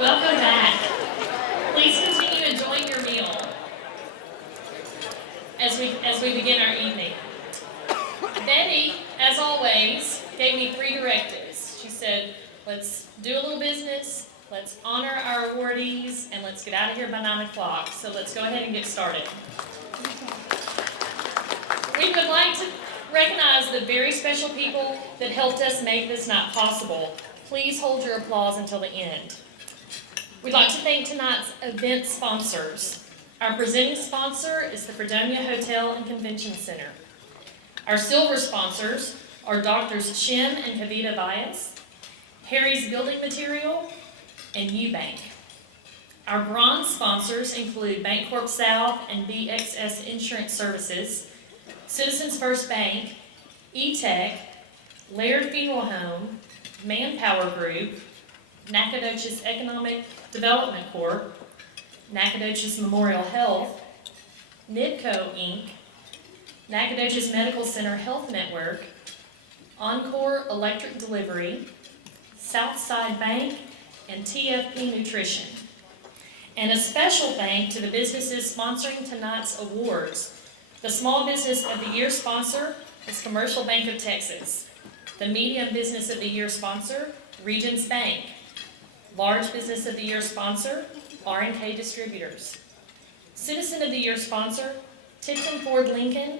Welcome back. Please continue enjoying your meal as we begin our evening. Betty, as always, gave me 3 directives. She said, let's do a little business, let's honor our awardees, and let's get out of here by 9 o'clock. So let's go ahead and get started. We would like to recognize the very special people that helped us make this night possible. Please hold your applause until the end. We'd like to thank tonight's event sponsors. Our presenting sponsor is the Fredonia Hotel and Convention Center. Our silver sponsors are Doctors Chim and Kavita Vyas, Harry's Building Material, and Eubank. Our bronze sponsors include Banquet South and BXS Insurance Services, Citizens First Bank, E-Tech, Laird Funeral Home, Manpower Group, Nacogdoches Economic Development Corp., Nacogdoches Memorial Health, NIDCO Inc., Nacogdoches Medical Center Health Network, Encore Electric Delivery, Southside Bank, and TFP Nutrition. And a special thank to the businesses sponsoring tonight's awards. The Small Business of the Year sponsor is Commercial Bank of Texas. The Medium Business of the Year sponsor, Regions Bank. Large Business of the Year sponsor, R&K Distributors. Citizen of the Year sponsor, Tipton Ford Lincoln,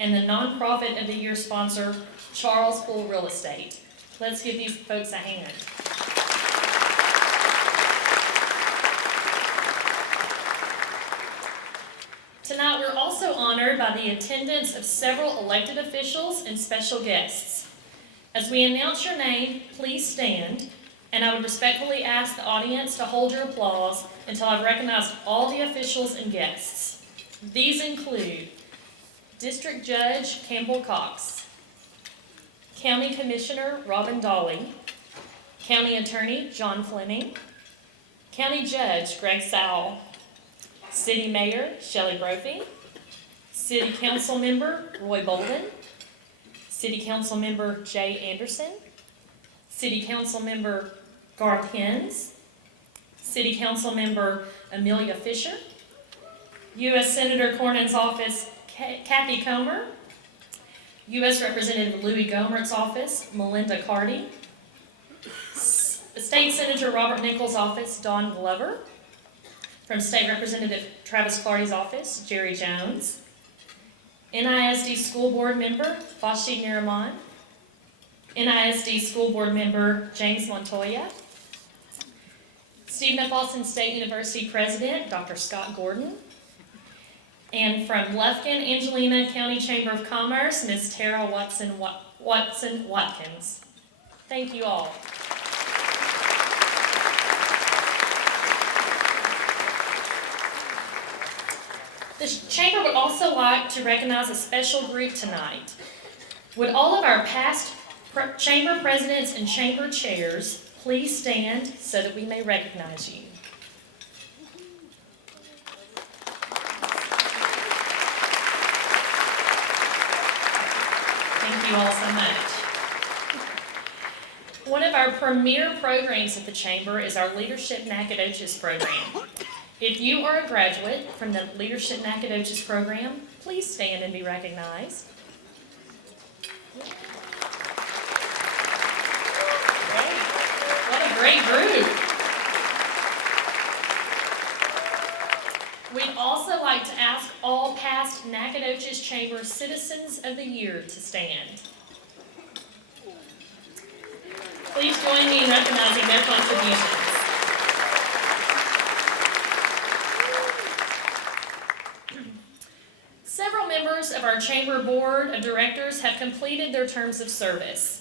and the Nonprofit of the Year sponsor, Charles Poole Real Estate. Let's give these folks a hand. Tonight we're also honored by the attendance of several elected officials and special guests. As we announce your name, please stand, and I would respectfully ask the audience to hold your applause until I've recognized all the officials and guests. These include District Judge Campbell Cox, County Commissioner Robin Dawley, County Attorney John Fleming, County Judge Greg Sowell, City Mayor Shelley Brophy, City Council Member Roy Bolden, City Council Member Jay Anderson, City Council Member Garth Hens, City Council Member Amelia Fisher, U.S. Senator Cornyn's office Kathy Comer, U.S. Representative Louis Gohmert's office Melinda Carty, State Senator Robert Nichols' office Don Glover, from State Representative Travis Clardy's office Jerry Jones, NISD School Board Member Vashti Nariman, NISD School Board Member James Montoya, Stephen F. Austin State University President Dr. Scott Gordon, and from Lufkin Angelina County Chamber of Commerce, Ms. Tara Watson-Watkins. Thank you all. The Chamber would also like to recognize a special group tonight. Would all of our past Chamber Presidents and Chamber Chairs please stand so that we may recognize you. Thank you all so much. One of our premier programs at the Chamber is our Leadership Nacogdoches program. If you are a graduate from the Leadership Nacogdoches program, please stand and be recognized. Great group. We'd also like to ask all past Nacogdoches Chamber Citizens of the Year to stand. Please join me in recognizing their contributions. Several members of our Chamber Board of Directors have completed their terms of service.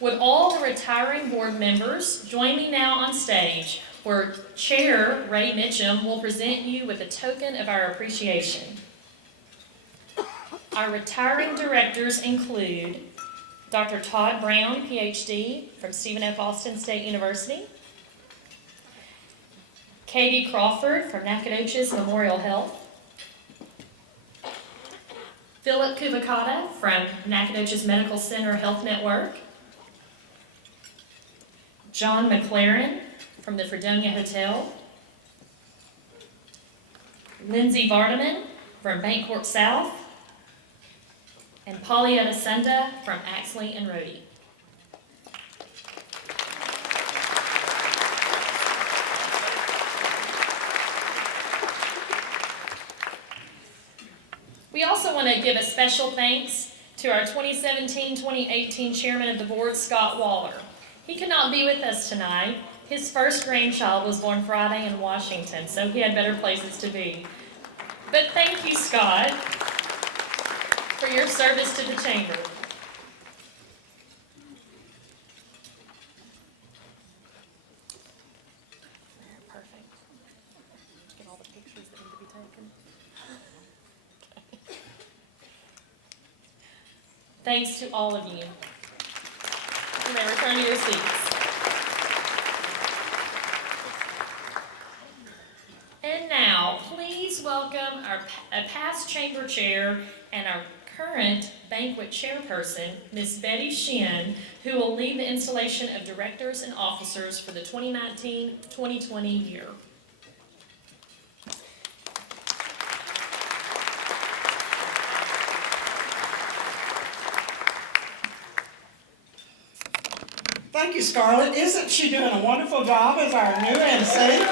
Would all the retiring board members join me now on stage, where Chair Ray Mitchum will present you with a token of our appreciation. Our retiring directors include Dr. Todd Brown, PhD, from Stephen F. Austin State University, Katie Crawford from Nacogdoches Memorial Health, Philip Kuvakata from Nacogdoches Medical Center Health Network, John McLaren from the Fredonia Hotel, Lindsay Vardaman from Banquet South, and Paulietta Sunda from Axley and Rhodey. We also want to give a special thanks to our 2017-2018 Chairman of the Board, Scott Waller. He could not be with us tonight. His first grandchild was born Friday in Washington, so he had better places to be. But thank you, Scott, for your service to the Chamber. Perfect. Get all the pictures that need to be taken. Thanks to all of you. You may return to your seats. And now, please welcome a past chamber chair and our current banquet chairperson, Miss Betty Shin, who will lead the installation of directors and officers for the 2019-2020 year. Thank you, Scarlett. Isn't she doing a wonderful job as our new MC?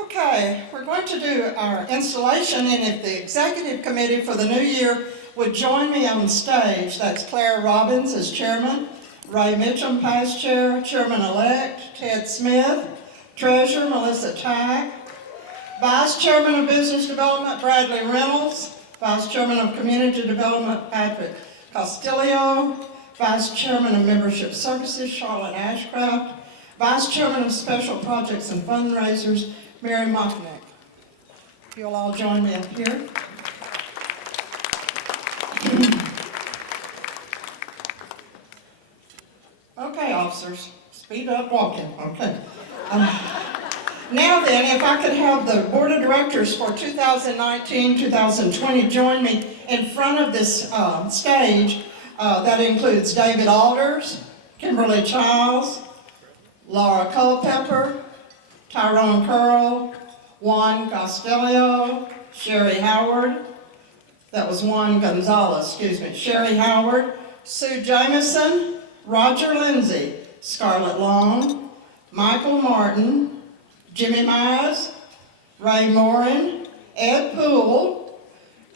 Okay, we're going to do our installation, and if the executive committee for the new year would join me on stage. That's Claire Robbins as chairman, Ray Mitchum, past chair, Chairman Elect Ted Smith, treasurer Melissa Tagg, vice chairman of business development Bradley Reynolds, vice chairman of community development Patrick Castillo, vice chairman of membership services Charlotte Ashcraft, vice chairman of special projects and fundraisers Mary Mocknick. You'll all join me up here. Okay, officers, speed up walking. Okay. Now then, if I could have the board of directors for 2019-2020 join me in front of this stage. That includes David Alders, Kimberly Childs, Laura Culpepper, Tyrone Curl, Juan Castillo, Sherry Howard, that was Juan Gonzalez, Sherry Howard, Sue Jameson, Roger Lindsay, Scarlett Long, Michael Martin, Jimmy Mize, Ray Morin, Ed Poole,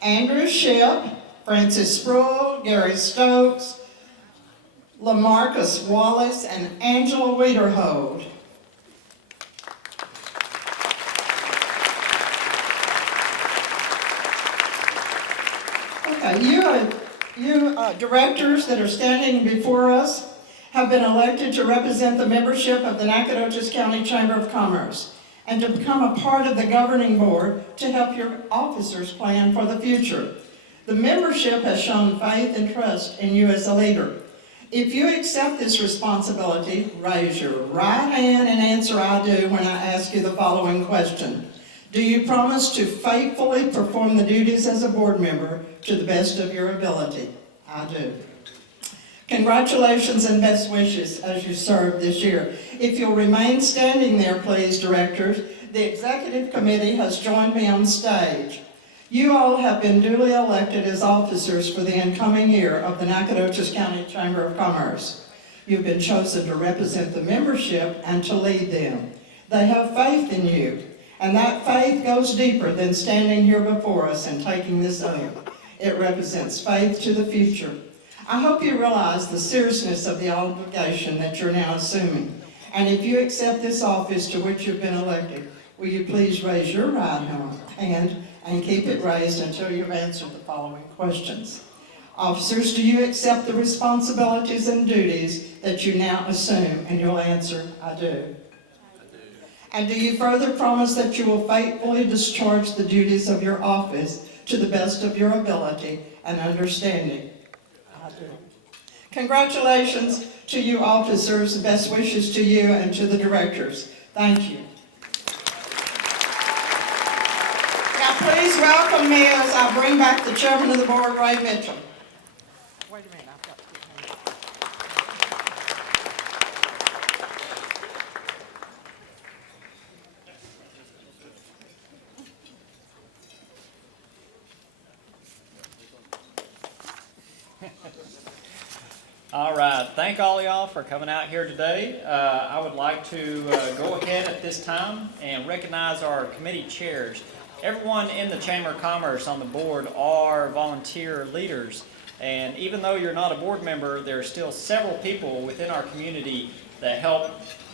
Andrew Shipp, Francis Sproul, Gary Stokes, LaMarcus Wallace, and Angela Wiederhold. Okay, you directors that are standing before us have been elected to represent the membership of the Nacogdoches County Chamber of Commerce and to become a part of the governing board to help your officers plan for the future. The membership has shown faith and trust in you as a leader. If you accept this responsibility, raise your right hand and answer "I do" when I ask you the following question. Do you promise to faithfully perform the duties as a board member to the best of your ability? I do. Congratulations and best wishes as you serve this year. If you'll remain standing there, please, directors, the executive committee has joined me on stage. You all have been duly elected as officers for the incoming year of the Nacogdoches County Chamber of Commerce. You've been chosen to represent the membership and to lead them. They have faith in you, and that faith goes deeper than standing here before us and taking this oath. It represents faith to the future. I hope you realize the seriousness of the obligation that you're now assuming. And if you accept this office to which you've been elected, will you please raise your right hand and keep it raised until you've answered the following questions. Officers, do you accept the responsibilities and duties that you now assume? And you'll answer, I do. I do. And do you further promise that you will faithfully discharge the duties of your office to the best of your ability and understanding? I do. Congratulations to you officers, best wishes to you and to the directors. Thank you. Now please welcome me as I bring back the chairman of the board, Ray Mitchum. Wait a minute, I've got to get him. All right, thank all y'all for coming out here today. I would like to go ahead at this time and recognize our committee chairs. Everyone in the Chamber of Commerce on the board are volunteer leaders, and even though you're not a board member, there are still several people within our community that help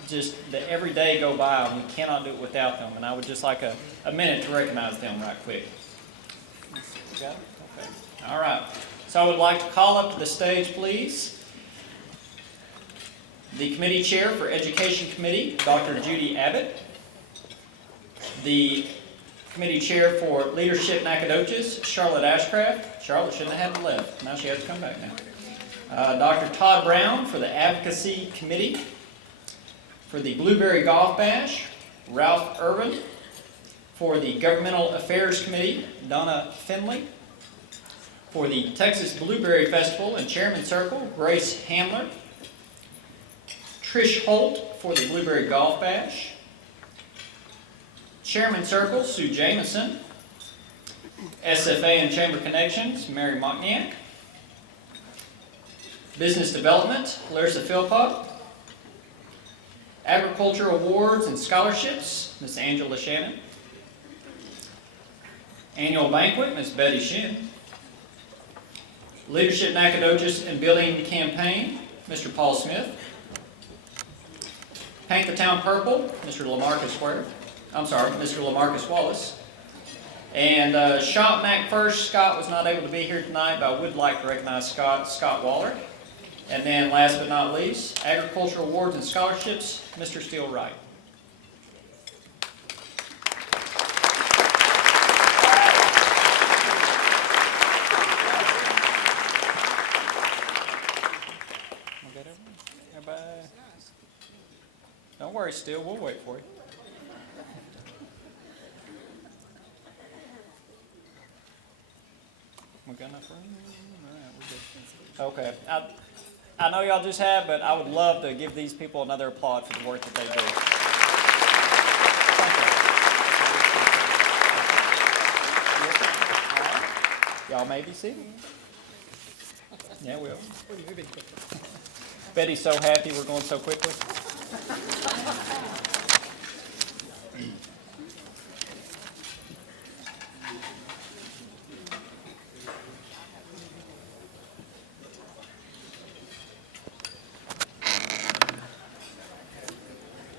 just the everyday go by, and we cannot do it without them. And I would just like a minute to recognize them right quick. Got it? Okay. All right, so I would like to call up to the stage, please, the committee chair for Education Committee, Dr. Judy Abbott. The committee chair for Leadership Nacogdoches, Charlotte Ashcraft. Charlotte shouldn't have had to left. Now she has to come back now. Dr. Todd Brown for the Advocacy Committee. For the Blueberry Golf Bash, Ralph Irvin. For the Governmental Affairs Committee, Donna Finley. For the Texas Blueberry Festival and Chairman Circle, Grace Handler. Trish Holt for the Blueberry Golf Bash. Chairman Circle, Sue Jamison. SFA and Chamber Connections, Mary Mockniak. Business Development, Larissa Philpott. Agriculture Awards and Scholarships, Ms. Angela Shannon. Annual Banquet, Ms. Betty Shin. Leadership Nacogdoches and Building Campaign, Mr. Paul Smith. Paint the Town Purple, Mr. LaMarcus Wallace. And Shop Mac First, Scott was not able to be here tonight, but I would like to recognize Scott Waller. And then last but not least, Agricultural Awards and Scholarships, Mr. Steele Wright. Everybody? Don't worry, Steele, we'll wait for you. We got enough room? All right, we're good. Okay. I know y'all just have, but I would love to give these people another applaud for the work that they do. Thank you. Y'all may be seated. Yeah, we will. Betty's so happy we're going so quickly.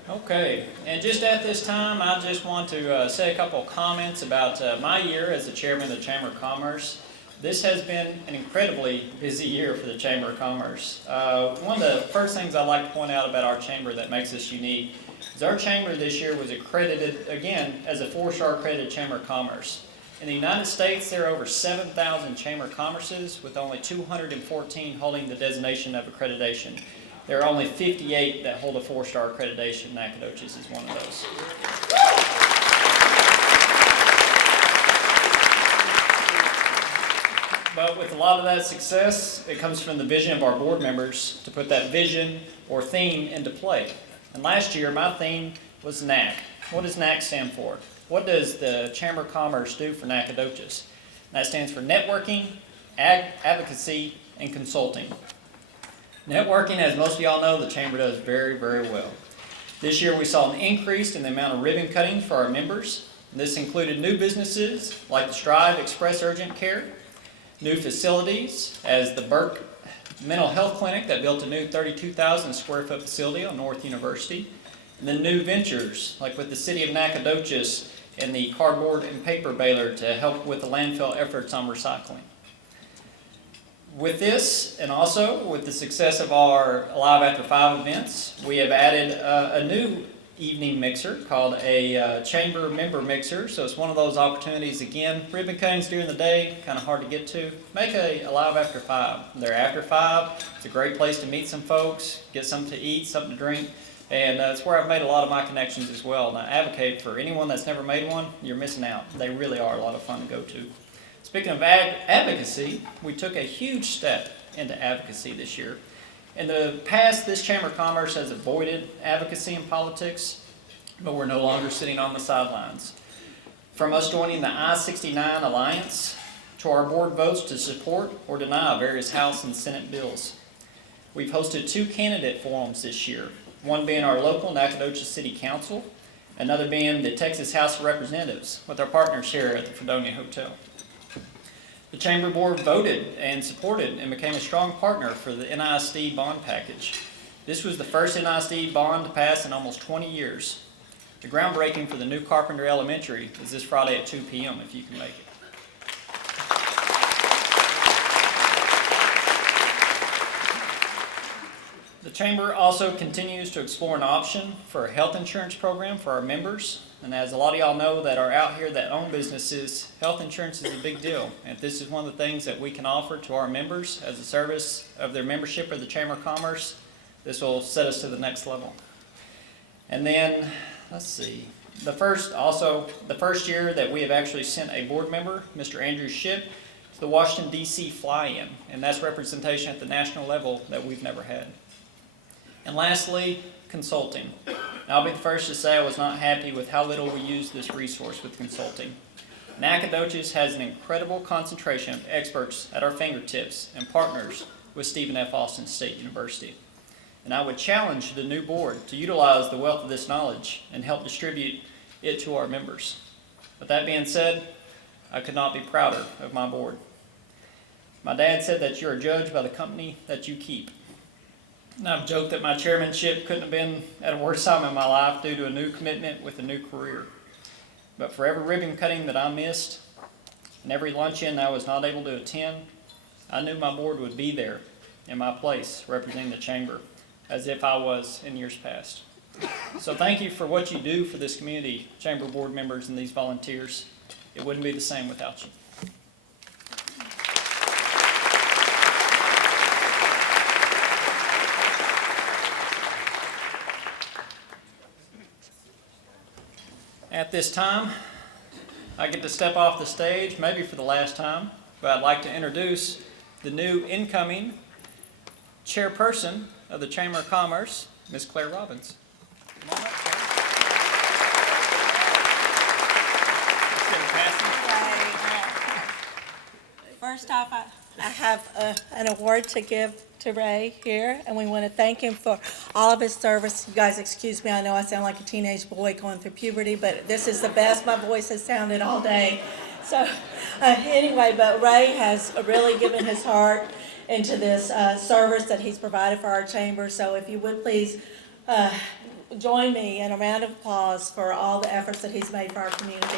Okay, and just at this time, I just want to say a couple of comments about my year as the chairman of the Chamber of Commerce. This has been an incredibly busy year for the Chamber of Commerce. One of the first things I'd like to point out about our chamber that makes us unique is our chamber this year was accredited, again, as a 4-star accredited Chamber of Commerce. In the United States, there are over 7,000 Chamber of Commerces, with only 214 holding the designation of accreditation. There are only 58 that hold a 4-star accreditation. Nacogdoches is one of those. But with a lot of that success, it comes from the vision of our board members to put that vision or theme into play. And last year, my theme was NAC. What does NAC stand for? What does the Chamber of Commerce do for Nacogdoches? That stands for networking, advocacy, and consulting. Networking, as most of y'all know, the Chamber does very, very well. This year we saw an increase in the amount of ribbon cutting for our members. This included new businesses like the Strive Express Urgent Care, new facilities as the Burke Mental Health Clinic that built a new 32,000 square foot facility on North University, and then new ventures like with the City of Nacogdoches and the cardboard and paper baler to help with the landfill efforts on recycling. With this, and also with the success of our Alive After 5 events, we have added a new evening mixer called a chamber member mixer. So it's one of those opportunities, again, ribbon cuttings during the day, kind of hard to get to. Make a Alive After 5. They're after 5. It's a great place to meet some folks, get something to eat, something to drink, and it's where I've made a lot of my connections as well. And I advocate for anyone that's never made one, you're missing out. They really are a lot of fun to go to. Speaking of advocacy, we took a huge step into advocacy this year. In the past, this Chamber of Commerce has avoided advocacy in politics, but we're no longer sitting on the sidelines. From us joining the I-69 Alliance to our board votes to support or deny various House and Senate bills. We've hosted 2 candidate forums this year, one being our local Nacogdoches City Council, another being the Texas House of Representatives with our partners here at the Fredonia Hotel. The Chamber Board voted and supported and became a strong partner for the NISD bond package. This was the first NISD bond to pass in almost 20 years. The groundbreaking for the new Carpenter Elementary is this Friday at 2 p.m. if you can make it. The Chamber also continues to explore an option for a health insurance program for our members. And as a lot of y'all know that are out here that own businesses, health insurance is a big deal. And this is one of the things that we can offer to our members as a service of their membership of the Chamber of Commerce. This will set us to the next level. And then, let's see, the first year that we have actually sent a board member, Mr. Andrew Shipp, to the Washington, D.C. fly-in. And that's representation at the national level that we've never had. And lastly, consulting. Now, I'll be the first to say I was not happy with how little we use this resource with consulting. Nacogdoches has an incredible concentration of experts at our fingertips and partners with Stephen F. Austin State University. And I would challenge the new board to utilize the wealth of this knowledge and help distribute it to our members. With that being said, I could not be prouder of my board. My dad said that you're judged by the company that you keep. And I've joked that my chairmanship couldn't have been at a worse time in my life due to a new commitment with a new career. But for every ribbon cutting that I missed and every luncheon I was not able to attend, I knew my board would be there in my place representing the Chamber as if I was in years past. So thank you for what you do for this community, Chamber board members and these volunteers. It wouldn't be the same without you. At this time, I get to step off the stage, maybe for the last time, but I'd like to introduce the new incoming chairperson of the Chamber of Commerce, Ms. Claire Robbins. Come on up, Claire. First off, I have an award to give to Ray here, and we want to thank him for all of his service. You guys excuse me, I know I sound like a teenage boy going through puberty, but this is the best my voice has sounded all day. So anyway, but Ray has really given his heart into this service that he's provided for our chamber. So if you would please join me in a round of applause for all the efforts that he's made for our community.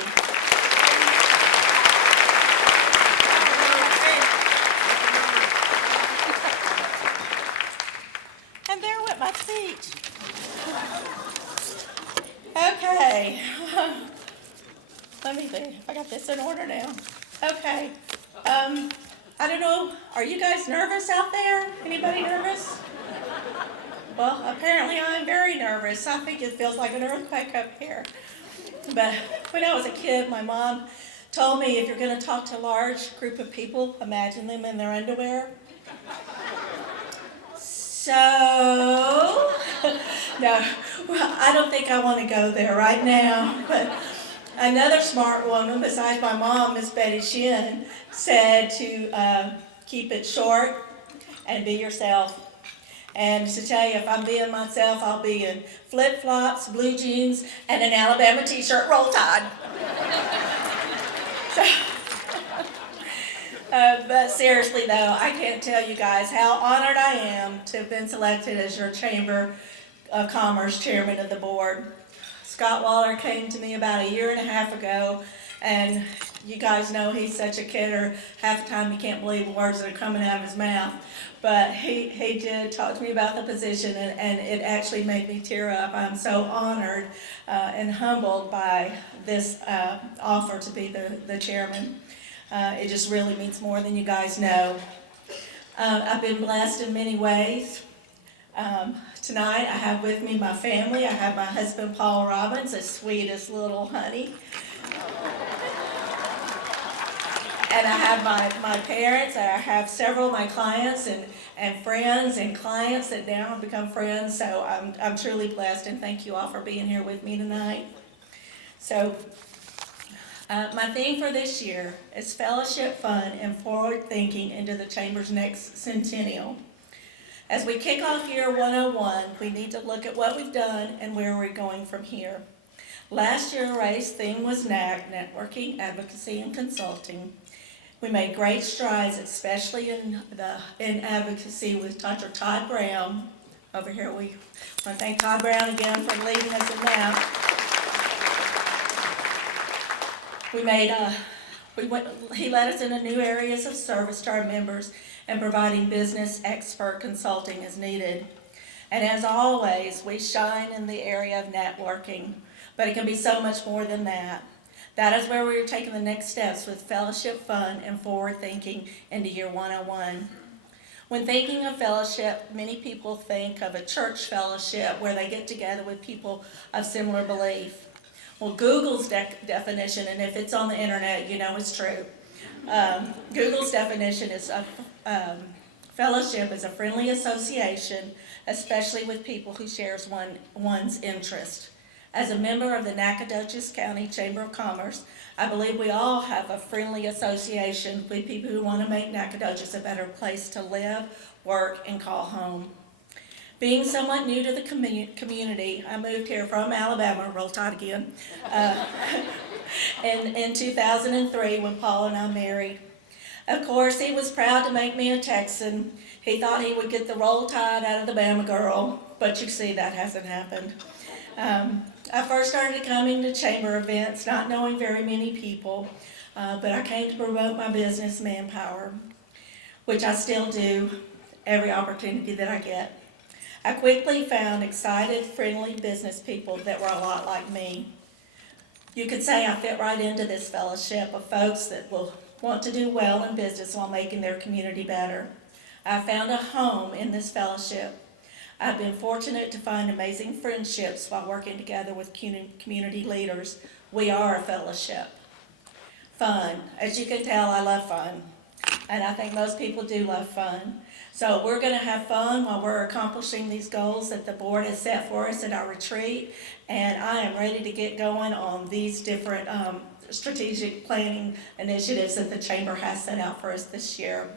Okay, let me see if I got this in order now. Okay, I don't know, are you guys nervous out there? Anybody nervous? Well, apparently I'm very nervous. I think it feels like an earthquake up here. But when I was a kid, my mom told me if you're going to talk to a large group of people, imagine them in their underwear. So, no, well, I don't think I want to go there right now, but another smart woman besides my mom, Miss Betty Shin, said to keep it short and be yourself. And to tell you, if I'm being myself, I'll be in flip-flops, blue jeans, and an Alabama t-shirt, roll tide. But seriously though, I can't tell you guys how honored I am to have been selected as your Chamber of Commerce Chairman of the Board. Scott Waller came to me about 1.5 years ago, and you guys know he's such a kidder. Half the time you can't believe the words that are coming out of his mouth. But he did talk to me about the position, and it actually made me tear up. I'm so honored and humbled by this offer to be the chairman. It just really means more than you guys know. I've been blessed in many ways. Tonight I have with me my family. I have my husband Paul Robbins, the sweetest little honey. And I have my parents, and I have several of my clients and friends and clients that now have become friends. So I'm truly blessed, and thank you all for being here with me tonight. So my theme for this year is fellowship, fun, and forward thinking into the Chamber's next centennial. As we kick off year 101, we need to look at what we've done and where we're going from here. Last year, Ray's theme was NAC, Networking, Advocacy, and Consulting. We made great strides, especially in advocacy with Dr. Todd Brown. Over here, we want to thank Todd Brown again for leading us in that. He led us into new areas of service to our members and providing business expert consulting as needed. And as always, we shine in the area of networking, but it can be so much more than that. That is where we are taking the next steps with fellowship, fun, and forward thinking into year 101. When thinking of fellowship, many people think of a church fellowship where they get together with people of similar belief. Well, Google's definition, and if it's on the internet, you know it's true. Google's definition is fellowship is a friendly association, especially with people who shares one's interest. As a member of the Nacogdoches County Chamber of Commerce, I believe we all have a friendly association with people who want to make Nacogdoches a better place to live, work, and call home. Being somewhat new to the community, I moved here from Alabama, roll tide again, in 2003 when Paul and I married. Of course, he was proud to make me a Texan. He thought he would get the roll tide out of the Bama girl, but you see that hasn't happened. I first started coming to chamber events, not knowing very many people, but I came to promote my business, Manpower, which I still do every opportunity that I get. I quickly found excited, friendly business people that were a lot like me. You could say I fit right into this fellowship of folks that will want to do well in business while making their community better. I found a home in this fellowship. I've been fortunate to find amazing friendships while working together with community leaders. We are a fellowship. Fun. As you can tell, I love fun. And I think most people do love fun. So we're going to have fun while we're accomplishing these goals that the board has set for us at our retreat. And I am ready to get going on these different strategic planning initiatives that the chamber has set out for us this year.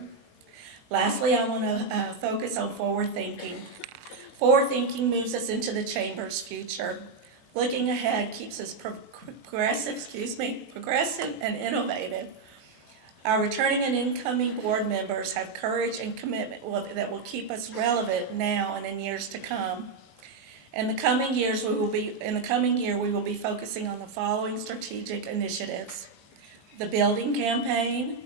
Lastly, I want to focus on forward thinking. Forward thinking moves us into the chamber's future. Looking ahead keeps us progressive and innovative. Our returning and incoming board members have courage and commitment that will keep us relevant now and in years to come. In the coming year, we will be focusing on the following strategic initiatives: the building campaign,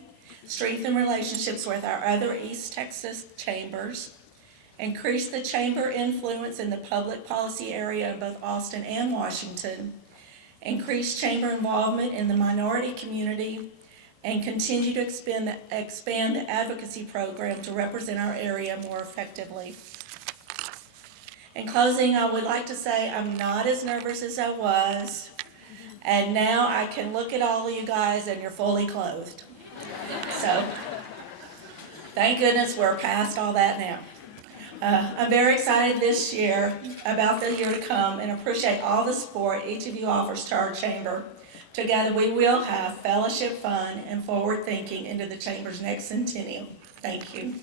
strengthen relationships with our other East Texas chambers, increase the chamber influence in the public policy area in both Austin and Washington, increase chamber involvement in the minority community, and continue to expand the advocacy program to represent our area more effectively. In closing, I would like to say I'm not as nervous as I was, and now I can look at all of you guys and you're fully clothed. So, thank goodness we're past all that now. I'm very excited this year about the year to come and appreciate all the support each of you offers to our chamber. Together we will have fellowship, fun, and forward thinking into the chamber's next centennial. Thank you.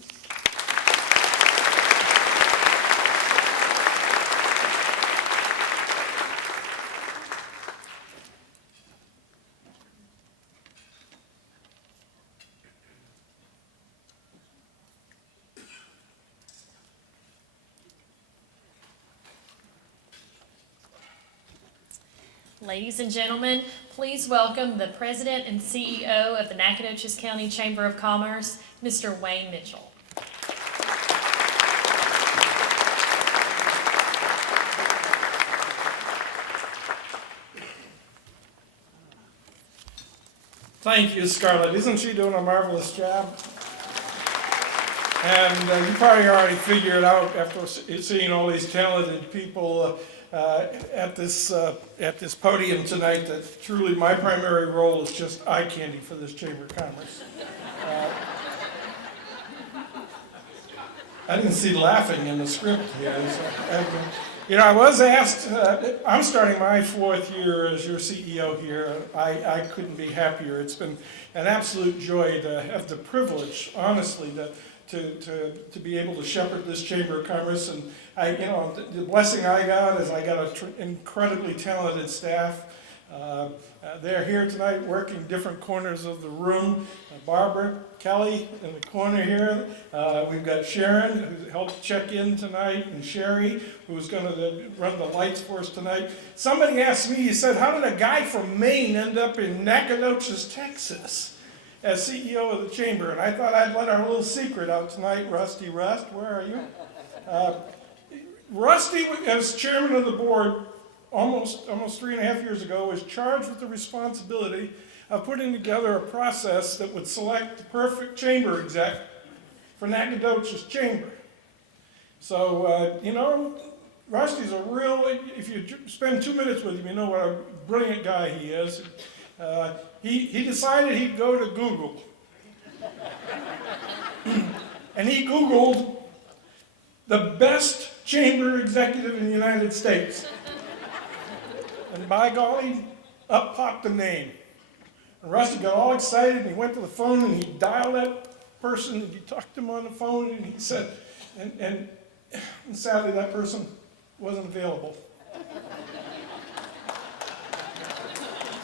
Ladies and gentlemen, please welcome the President and CEO of the Nacogdoches County Chamber of Commerce, Mr. Wayne Mitchell. Thank you, Scarlett. Isn't she doing a marvelous job? And you probably already figured out after seeing all these talented people at this podium tonight that truly my primary role is just eye candy for this Chamber of Commerce. I didn't see laughing in the script here. So, I was asked, I'm starting my 4th year as your CEO here. I couldn't be happier. It's been an absolute joy to have the privilege, honestly, to be able to shepherd this Chamber of Commerce. And the blessing I got is I got an incredibly talented staff. They're here tonight working different corners of the room. Barbara, Kelly in the corner here. We've got Sharon, who helped check in tonight, and Sherry, who's going to run the lights for us tonight. Somebody asked me, he said, how did a guy from Maine end up in Nacogdoches, Texas, as CEO of the Chamber? And I thought I'd let our little secret out tonight. Rusty Rust, where are you? Rusty, as chairman of the board, almost 3.5 years ago, was charged with the responsibility of putting together a process that would select the perfect chamber exec for Nacogdoches Chamber. So, Rusty's a real, if you spend 2 minutes with him, you know what a brilliant guy he is. He decided he'd go to Google. And he Googled the best chamber executive in the United States. And by golly, up popped the name. And Rusty got all excited, and he went to the phone, and he dialed that person, and he talked to him on the phone, and he said, and sadly that person wasn't available.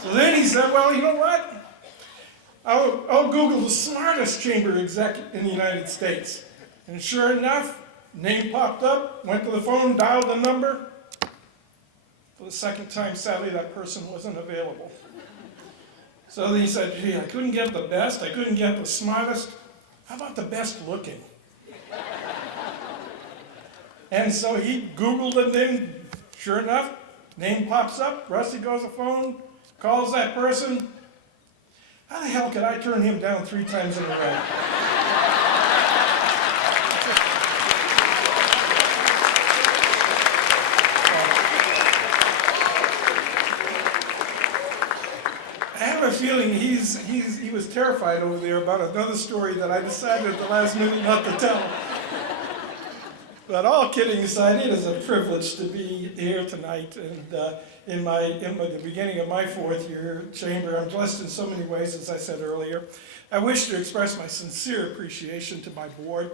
So then he said, well, you know what? I'll Google the smartest chamber exec in the United States. And sure enough, name popped up, went to the phone, dialed the number. For the second time, sadly, that person wasn't available. So he said, gee, I couldn't get the best, I couldn't get the smartest. How about the best looking? And so he Googled it, and then, sure enough, name pops up, Rusty goes to the phone, calls that person. How the hell could I turn him down 3 times in a row? I have a feeling he was terrified over there about another story that I decided at the last minute not to tell. But all kidding aside, it is a privilege to be here tonight, and in the beginning of my 4th year chamber, I'm blessed in so many ways, as I said earlier. I wish to express my sincere appreciation to my board,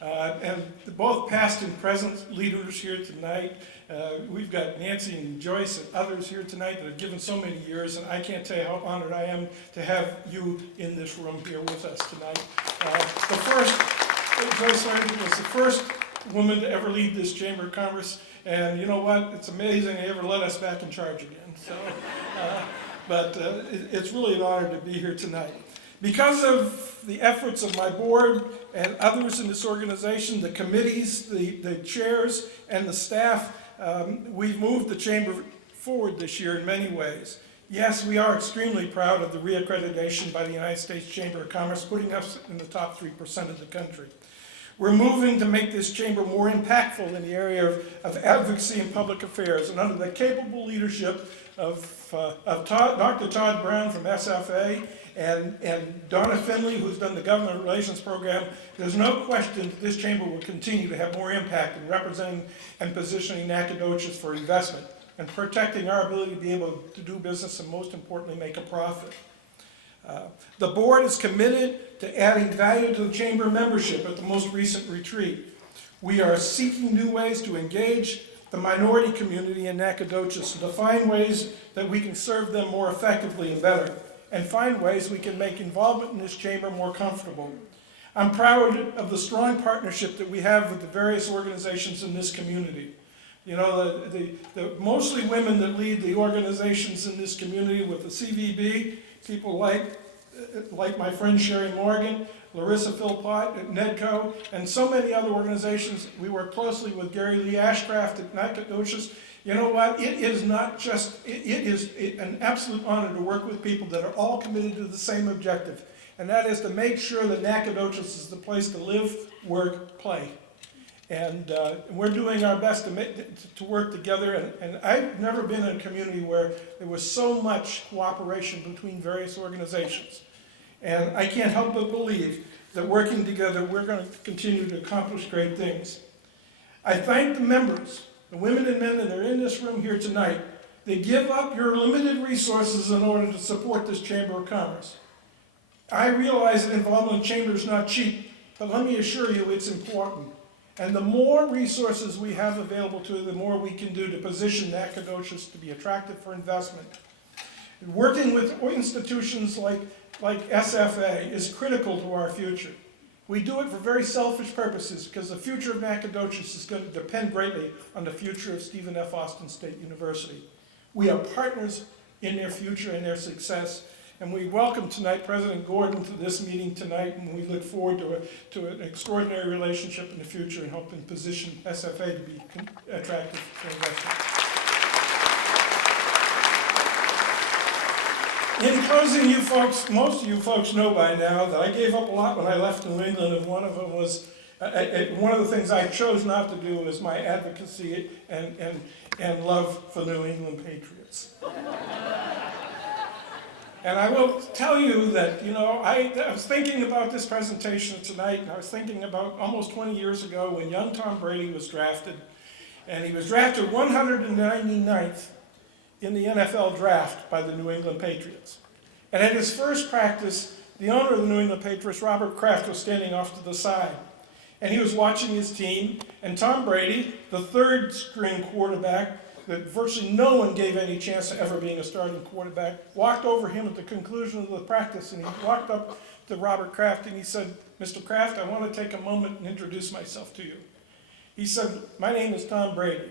and both past and present leaders here tonight. We've got Nancy and Joyce and others here tonight that have given so many years, and I can't tell you how honored I am to have you in this room here with us tonight. Joyce was the first woman to ever lead this Chamber of Commerce, and you know what? It's amazing they ever let us back in charge again. So, it's really an honor to be here tonight. Because of the efforts of my board and others in this organization, the committees, the chairs, and the staff, we've moved the Chamber forward this year in many ways. Yes, we are extremely proud of the reaccreditation by the United States Chamber of Commerce, putting us in the top 3% of the country. We're moving to make this chamber more impactful in the area of advocacy and public affairs, and under the capable leadership of Dr. Todd Brown from SFA and Donna Finley, who's done the Government Relations Program, there's no question that this chamber will continue to have more impact in representing and positioning Nacogdoches for investment and protecting our ability to be able to do business and, most importantly, make a profit. The board is committed to adding value to the chamber membership at the most recent retreat. We are seeking new ways to engage the minority community in Nacogdoches and to find ways that we can serve them more effectively and better, and find ways we can make involvement in this chamber more comfortable. I'm proud of the strong partnership that we have with the various organizations in this community. You know, the mostly women that lead the organizations in this community with the CVB, people like my friend Sherry Morgan, Larissa Philpott at NEDCO, and so many other organizations. We work closely with Gary Lee Ashcraft at Nacogdoches. You know what? It is an absolute honor to work with people that are all committed to the same objective, and that is to make sure that Nacogdoches is the place to live, work, play. And we're doing our best to work together, and I've never been in a community where there was so much cooperation between various organizations. And I can't help but believe that working together, we're going to continue to accomplish great things. I thank the members, the women and men that are in this room here tonight, that give up your limited resources in order to support this Chamber of Commerce. I realize that involvement in the Chamber is not cheap, but let me assure you it's important. And the more resources we have available to it, the more we can do to position Nacogdoches to be attractive for investment. And working with institutions like SFA is critical to our future. We do it for very selfish purposes because the future of Nacogdoches is going to depend greatly on the future of Stephen F. Austin State University. We are partners in their future and their success, and we welcome tonight President Gordon to this meeting tonight, and we look forward to an extraordinary relationship in the future and helping position SFA to be attractive for investment. In closing, you folks, most of you folks know by now that I gave up a lot when I left New England, and one of them was, one of the things I chose not to do was my advocacy and love for New England Patriots. And I will tell you that, you know, I was thinking about this presentation tonight, and I was thinking about almost 20 years ago when young Tom Brady was drafted, and he was drafted 199th in the NFL draft by the New England Patriots. And at his first practice, the owner of the New England Patriots, Robert Kraft, was standing off to the side. And he was watching his team, and Tom Brady, the third string quarterback, that virtually no one gave any chance of ever being a starting quarterback, walked over him at the conclusion of the practice, and he walked up to Robert Kraft and he said, "Mr. Kraft, I want to take a moment and introduce myself to you." He said, "My name is Tom Brady."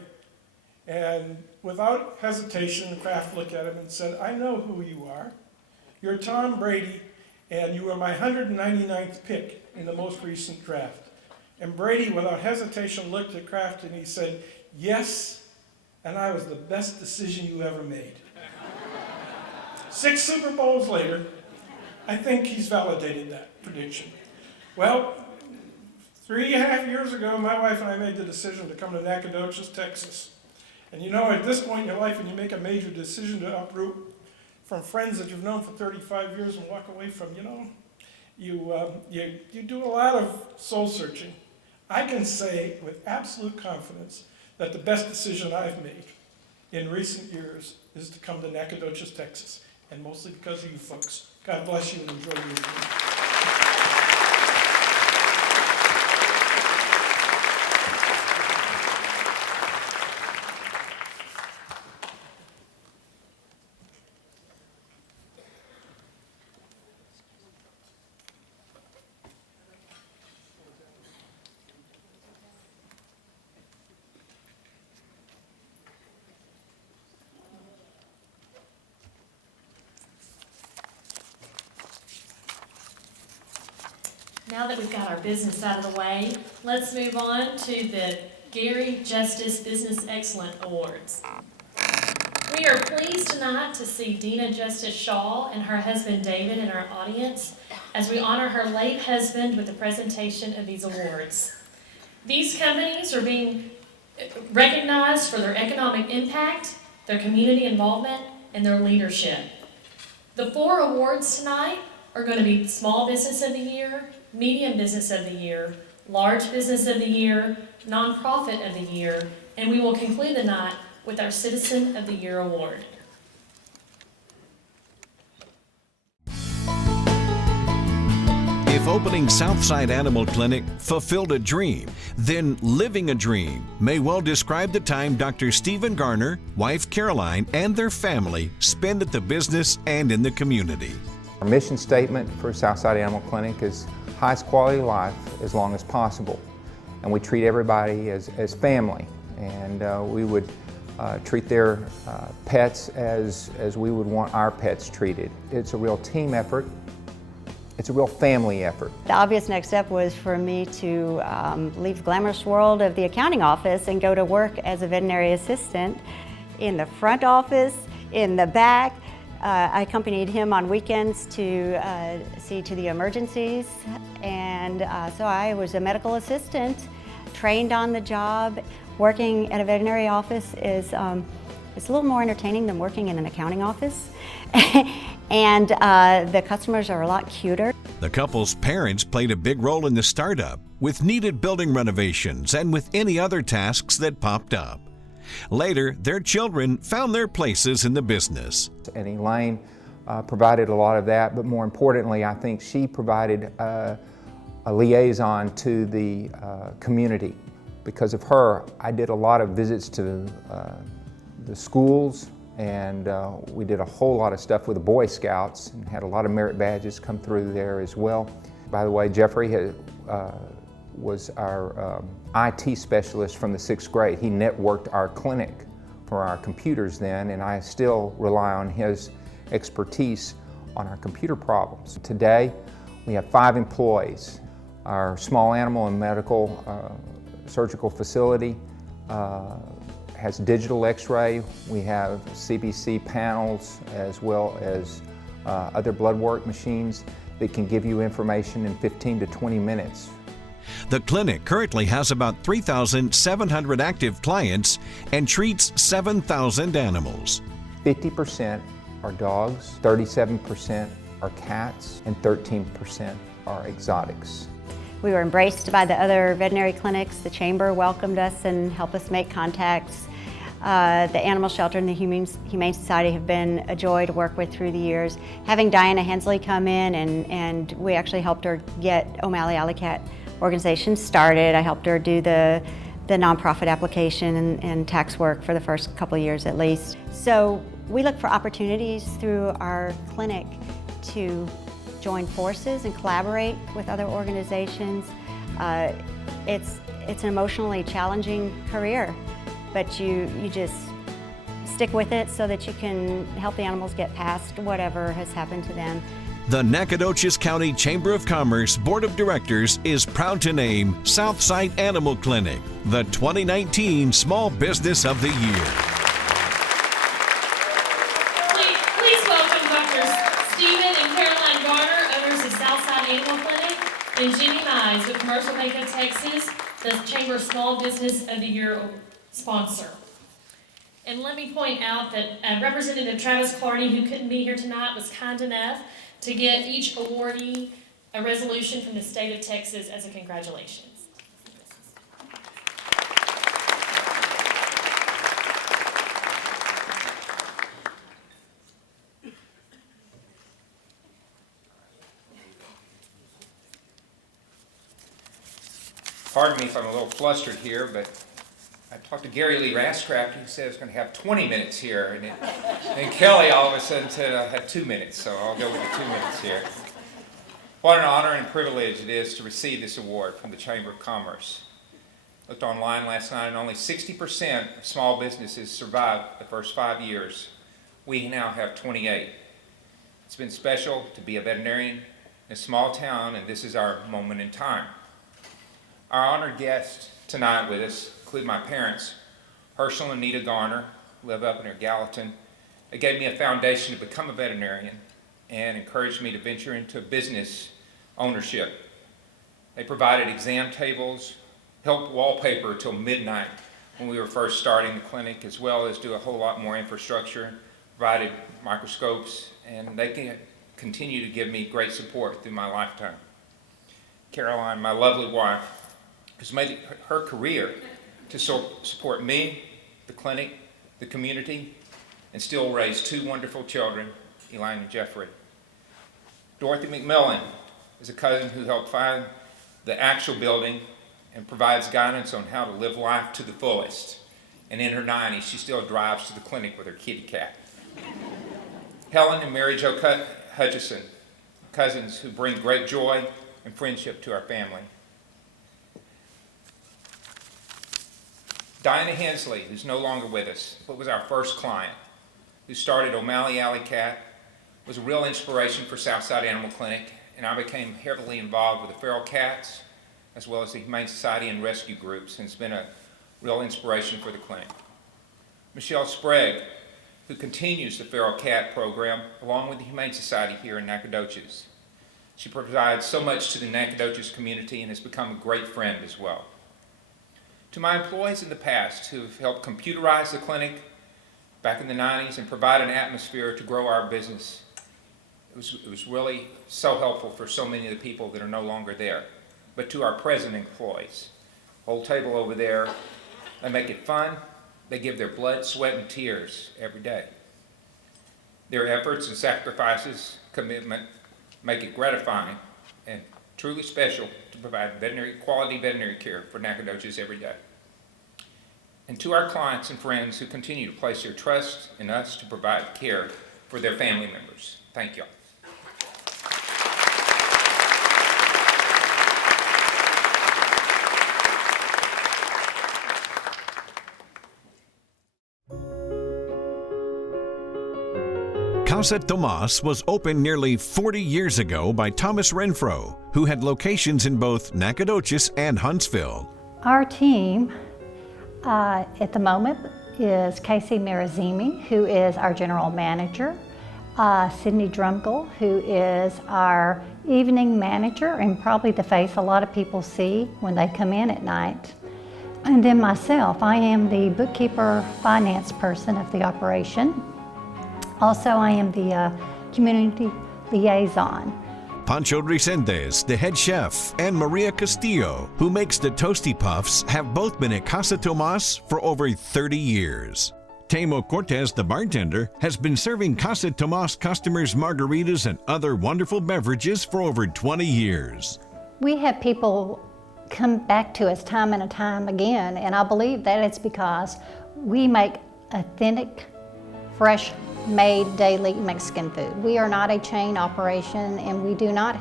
And without hesitation, Kraft looked at him and said, "I know who you are. You're Tom Brady, and you were my 199th pick in the most recent draft." And Brady, without hesitation, looked at Kraft and he said, "Yes, and I was the best decision you ever made." 6 Super Bowls later, I think he's validated that prediction. Well, 3.5 years ago, my wife and I made the decision to come to Nacogdoches, Texas. And you know, at this point in your life, when you make a major decision to uproot from friends that you've known for 35 years and walk away from, you know, you do a lot of soul searching. I can say with absolute confidence that the best decision I've made in recent years is to come to Nacogdoches, Texas, and mostly because of you folks. God bless you and enjoy your evening. Now that we've got our business out of the way, let's move on to the Gary Justice Business Excellence Awards. We are pleased tonight to see Dina Justice Shaw and her husband David in our audience as we honor her late husband with the presentation of these awards. These companies are being recognized for their economic impact, their community involvement, and their leadership. The 4 awards tonight are going to be Small Business of the Year, Medium Business of the Year, Large Business of the Year, Nonprofit of the Year, and we will conclude the night with our Citizen of the Year award. If opening Southside Animal Clinic fulfilled a dream, then living a dream may well describe the time Dr. Stephen Garner, wife Caroline, and their family spend at the business and in the community. Our mission statement for Southside Animal Clinic is highest quality life as long as possible. And we treat everybody as family. And we would treat their pets as we would want our pets treated. It's a real team effort. It's a real family effort. The obvious next step was for me to leave the glamorous world of the accounting office and go to work as a veterinary assistant in the front office, in the back. I accompanied him on weekends to see to the emergencies, and so I was a medical assistant, trained on the job. Working at a veterinary office is it's a little more entertaining than working in an accounting office, and the customers are a lot cuter. The couple's parents played a big role in the startup, with needed building renovations and with any other tasks that popped up. Later, their children found their places in the business. And Elaine provided a lot of that, but more importantly, I think she provided a liaison to the community. Because of her, I did a lot of visits to the schools, and we did a whole lot of stuff with the Boy Scouts and had a lot of merit badges come through there as well. By the way, Jeffrey was our IT specialist from the 6th grade. He networked our clinic for our computers then, and I still rely on his expertise on our computer problems. Today, we have 5 employees. Our small animal and medical surgical facility has digital x-ray. We have CBC panels as well as other blood work machines that can give you information in 15 to 20 minutes. The clinic currently has about 3,700 active clients and treats 7,000 animals. 50% are dogs, 37% are cats, and 13% are exotics. We were embraced by the other veterinary clinics. The chamber welcomed us and helped us make contacts. The animal shelter and the Humane Society have been a joy to work with through the years. Having Diana Hensley come in and we actually helped her get O'Malley Alley Cat organization started. I helped her do the nonprofit application and tax work for the first couple of years at least. So we look for opportunities through our clinic to join forces and collaborate with other organizations. It's an emotionally challenging career, but you just stick with it so that you can help the animals get past whatever has happened to them. The Nacogdoches County Chamber of Commerce Board of Directors is proud to name Southside Animal Clinic the 2019 Small Business of the Year. Please welcome Drs. Stephen and Caroline Garner, owners of Southside Animal Clinic, and Jenny Mize with Commercial Bank of Texas, the Chamber Small Business of the Year sponsor. And let me point out that Representative Travis Clarney, who couldn't be here tonight, was kind enough to get each awardee a resolution from the state of Texas as a congratulations. Pardon me if I'm a little flustered here, but I talked to Gary Lee Rascraft. He said I was going to have 20 minutes here, and Kelly all of a sudden said I had 2 minutes, so I'll go with the 2 minutes here. What an honor and privilege it is to receive this award from the Chamber of Commerce. Looked online last night, and only 60% of small businesses survived the first 5 years. We now have 28. It's been special to be a veterinarian in a small town, and this is our moment in time. Our honored guests tonight with us include my parents, Herschel and Anita Garner, who live up near Gallatin. They gave me a foundation to become a veterinarian and encouraged me to venture into business ownership. They provided exam tables, helped wallpaper till midnight when we were first starting the clinic, as well as do a whole lot more infrastructure, provided microscopes, and they can continue to give me great support through my lifetime. Caroline, my lovely wife, has made it her career to support me, the clinic, the community, and still raise 2 wonderful children, Elaine and Jeffrey. Dorothy McMillan is a cousin who helped find the actual building and provides guidance on how to live life to the fullest. And in her 90s, she still drives to the clinic with her kitty cat. Helen and Mary Jo Hutchison, cousins who bring great joy and friendship to our family. Diana Hensley, who's no longer with us, but was our first client, who started O'Malley Alley Cat, was a real inspiration for Southside Animal Clinic, and I became heavily involved with the feral cats, as well as the Humane Society and rescue groups, and it's been a real inspiration for the clinic. Michelle Sprague, who continues the feral cat program, along with the Humane Society here in Nacogdoches. She provides so much to the Nacogdoches community and has become a great friend as well. To my employees in the past who have helped computerize the clinic back in the 90s and provide an atmosphere to grow our business, it was really so helpful for so many of the people that are no longer there. But to our present employees, whole table over there, they make it fun. They give their blood, sweat, and tears every day. Their efforts and sacrifices, commitment, make it gratifying and truly special to provide quality veterinary care for Nacogdoches every day. And to our clients and friends who continue to place their trust in us to provide care for their family members. Thank y'all. Casa Tomas was opened nearly 40 years ago by Thomas Renfro, who had locations in both Nacogdoches and Huntsville. Our team at the moment is Casey Marazimi, who is our general manager, Sydney Drumgle, who is our evening manager and probably the face a lot of people see when they come in at night. And then myself, I am the bookkeeper finance person of the operation. Also, I am the community liaison. Pancho Resendes, the head chef, and Maria Castillo, who makes the Toasty Puffs, have both been at Casa Tomas for over 30 years. Tamo Cortez, the bartender, has been serving Casa Tomas customers margaritas and other wonderful beverages for over 20 years. We have people come back to us time and time again, and I believe that it's because we make authentic, fresh made daily Mexican food. We are not a chain operation and we do not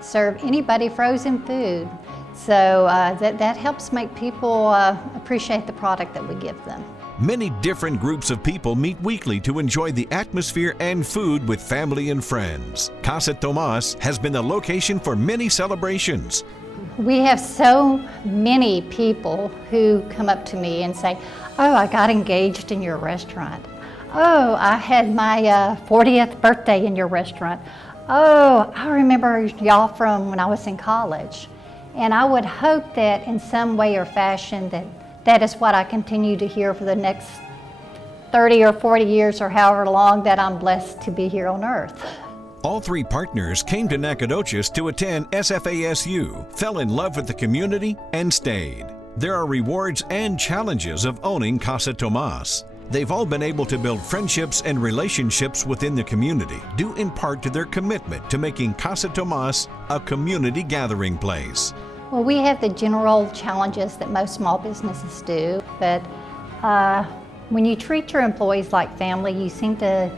serve anybody frozen food. So that helps make people appreciate the product that we give them. Many different groups of people meet weekly to enjoy the atmosphere and food with family and friends. Casa Tomas has been the location for many celebrations. We have so many people who come up to me and say, "Oh, I got engaged in your restaurant. Oh, I had my 40th birthday in your restaurant. Oh, I remember y'all from when I was in college." And I would hope that in some way or fashion that is what I continue to hear for the next 30 or 40 years or however long that I'm blessed to be here on earth. All three partners came to Nacogdoches to attend SFASU, fell in love with the community, and stayed. There are rewards and challenges of owning Casa Tomas. They've all been able to build friendships and relationships within the community, due in part to their commitment to making Casa Tomas a community gathering place. Well, we have the general challenges that most small businesses do, but when you treat your employees like family, you seem to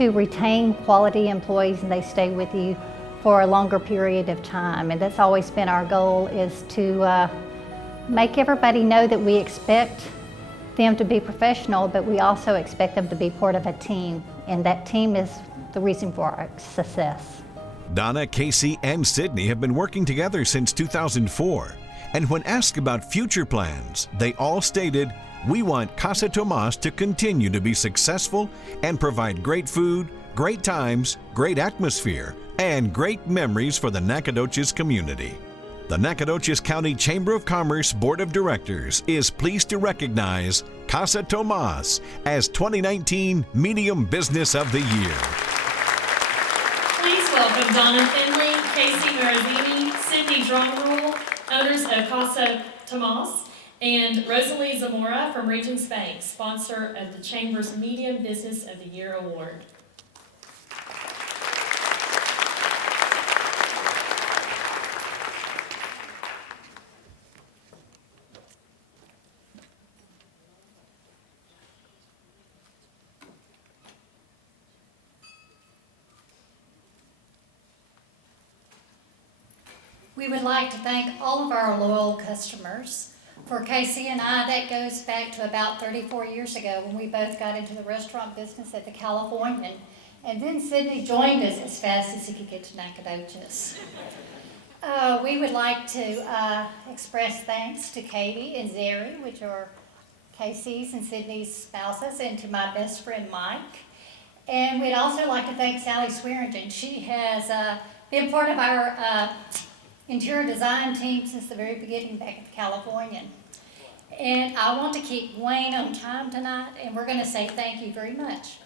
retain quality employees and they stay with you for a longer period of time. And that's always been our goal, is to make everybody know that we expect them to be professional, but we also expect them to be part of a team, and that team is the reason for our success. Donna, Casey, and Sydney have been working together since 2004, and when asked about future plans, they all stated, "We want Casa Tomas to continue to be successful and provide great food, great times, great atmosphere, and great memories for the Nacogdoches community." The Nacogdoches County Chamber of Commerce Board of Directors is pleased to recognize Casa Tomas as 2019 Medium Business of the Year. Please welcome Donna Finley, Casey Marazini, Sydney Drumroll, owners of Casa Tomas, and Rosalie Zamora from Regions Bank, sponsor of the Chamber's Medium Business of the Year Award. We would like to thank all of our loyal customers. For Casey and I, that goes back to about 34 years ago when we both got into the restaurant business at the Californian. And then Sydney joined us as fast as he could get to Nacogdoches. We would like to express thanks to Katie and Zeri, which are Casey's and Sydney's spouses, and to my best friend Mike. And we'd also like to thank Sally Swearingen. She has been part of our interior design team since the very beginning back at the Californian. And I want to keep Wayne on time tonight, and we're going to say thank you very much.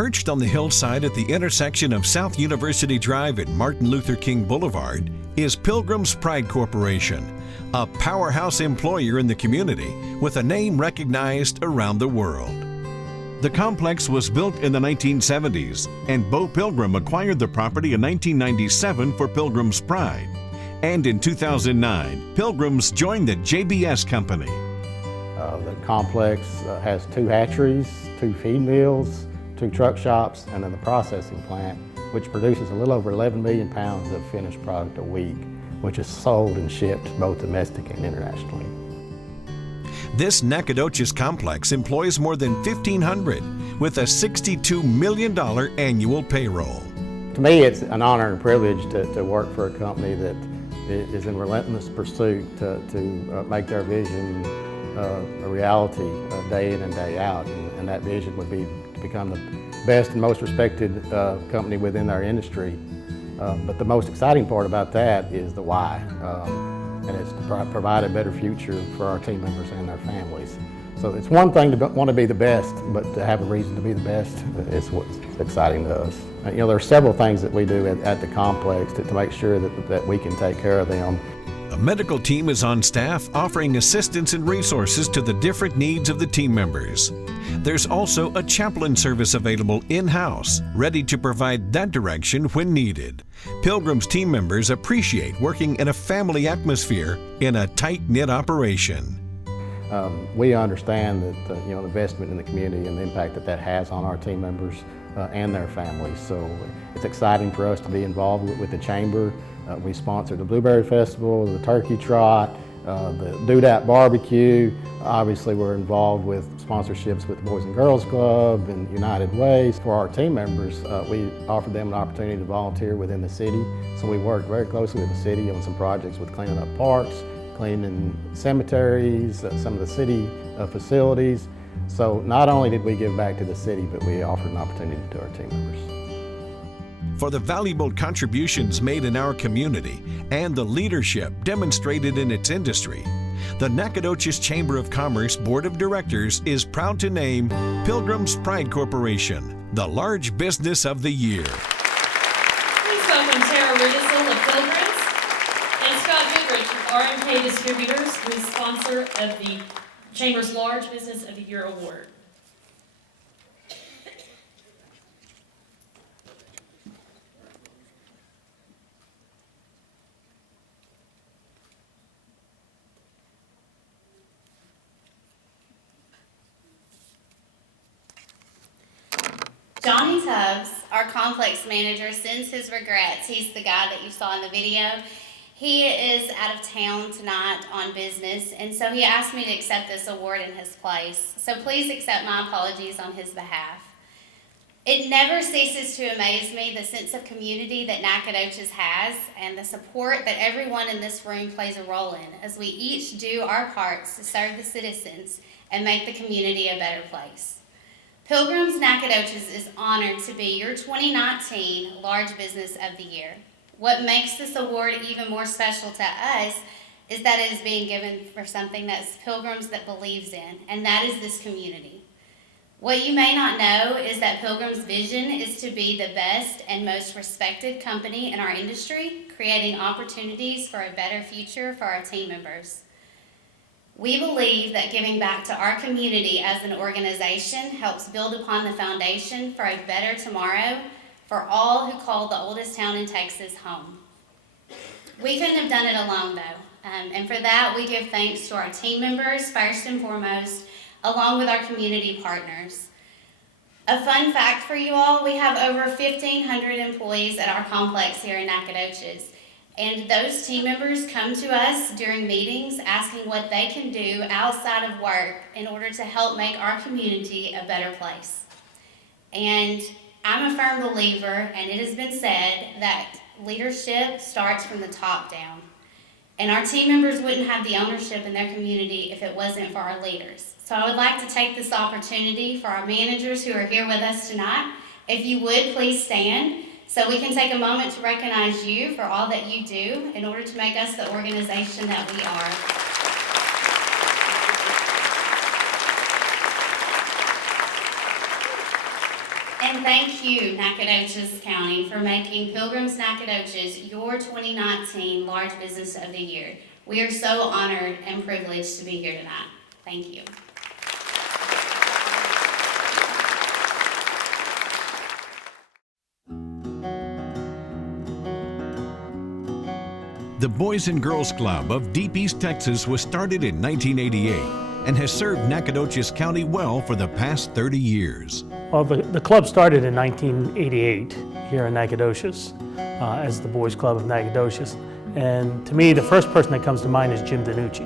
Perched on the hillside at the intersection of South University Drive and Martin Luther King Boulevard is Pilgrim's Pride Corporation, a powerhouse employer in the community with a name recognized around the world. The complex was built in the 1970s, and Bo Pilgrim acquired the property in 1997 for Pilgrim's Pride. And in 2009, Pilgrims joined the JBS Company. The complex has 2 hatcheries, 2 feed mills, 2 truck shops, and then the processing plant, which produces a little over 11 million pounds of finished product a week, which is sold and shipped both domestic and internationally. This Nacogdoches complex employs more than 1,500 with a $62 million annual payroll. To me, it's an honor and privilege to work for a company that is in relentless pursuit to make their vision a reality day in and day out, and that vision would be to become the best and most respected company within our industry. But the most exciting part about that is the why, and it's to provide a better future for our team members and their families. So it's one thing to want to be the best, but to have a reason to be the best is what's exciting to us. You know, there are several things that we do at the complex to make sure that we can take care of them. A medical team is on staff offering assistance and resources to the different needs of the team members. There's also a chaplain service available in-house, ready to provide that direction when needed. Pilgrim's team members appreciate working in a family atmosphere in a tight-knit operation. We understand that the investment in the community and the impact that has on our team members and their families. So it's exciting for us to be involved with the Chamber. We sponsor the Blueberry Festival, the Turkey Trot, the Doodat Barbecue. Obviously, we're involved with sponsorships with the Boys and Girls Club and United Ways. For our team members, we offer them an opportunity to volunteer within the city. So we work very closely with the city on some projects with cleaning up parks, cleaning cemeteries, some of the city facilities. So not only did we give back to the city, but we offered an opportunity to our team members. For the valuable contributions made in our community and the leadership demonstrated in its industry, the Nacogdoches Chamber of Commerce Board of Directors is proud to name Pilgrim's Pride Corporation the Large Business of the Year. Please welcome Tara Rudisill of Pilgrims and Scott Goodrich of R&K Distributors, who is sponsor of the Chamber's Large Business of the Year Award. Johnny Tubbs, our complex manager, sends his regrets. He's the guy that you saw in the video. He is out of town tonight on business, and so he asked me to accept this award in his place. So please accept my apologies on his behalf. It never ceases to amaze me the sense of community that Nacogdoches has and the support that everyone in this room plays a role in as we each do our parts to serve the citizens and make the community a better place. Pilgrims Nacogdoches is honored to be your 2019 Large Business of the Year. What makes this award even more special to us is that it is being given for something that's Pilgrims that believes in, and that is this community. What you may not know is that Pilgrim's vision is to be the best and most respected company in our industry, creating opportunities for a better future for our team members. We believe that giving back to our community as an organization helps build upon the foundation for a better tomorrow for all who call the oldest town in Texas home. We couldn't have done it alone though, and for that we give thanks to our team members first and foremost, along with our community partners. A fun fact for you all, we have over 1,500 employees at our complex here in Nacogdoches. And those team members come to us during meetings asking what they can do outside of work in order to help make our community a better place. And I'm a firm believer, and it has been said, that leadership starts from the top down. And our team members wouldn't have the ownership in their community if it wasn't for our leaders. So I would like to take this opportunity for our managers who are here with us tonight. If you would, please stand. So we can take a moment to recognize you for all that you do in order to make us the organization that we are. And thank you, Nacogdoches County, for making Pilgrims Nacogdoches your 2019 Large Business of the Year. We are so honored and privileged to be here tonight. Thank you. The Boys and Girls Club of Deep East Texas was started in 1988 and has served Nacogdoches County well for the past 30 years. Well, the club started in 1988 here in Nacogdoches as the Boys Club of Nacogdoches. And to me, the first person that comes to mind is Jim DiNucci.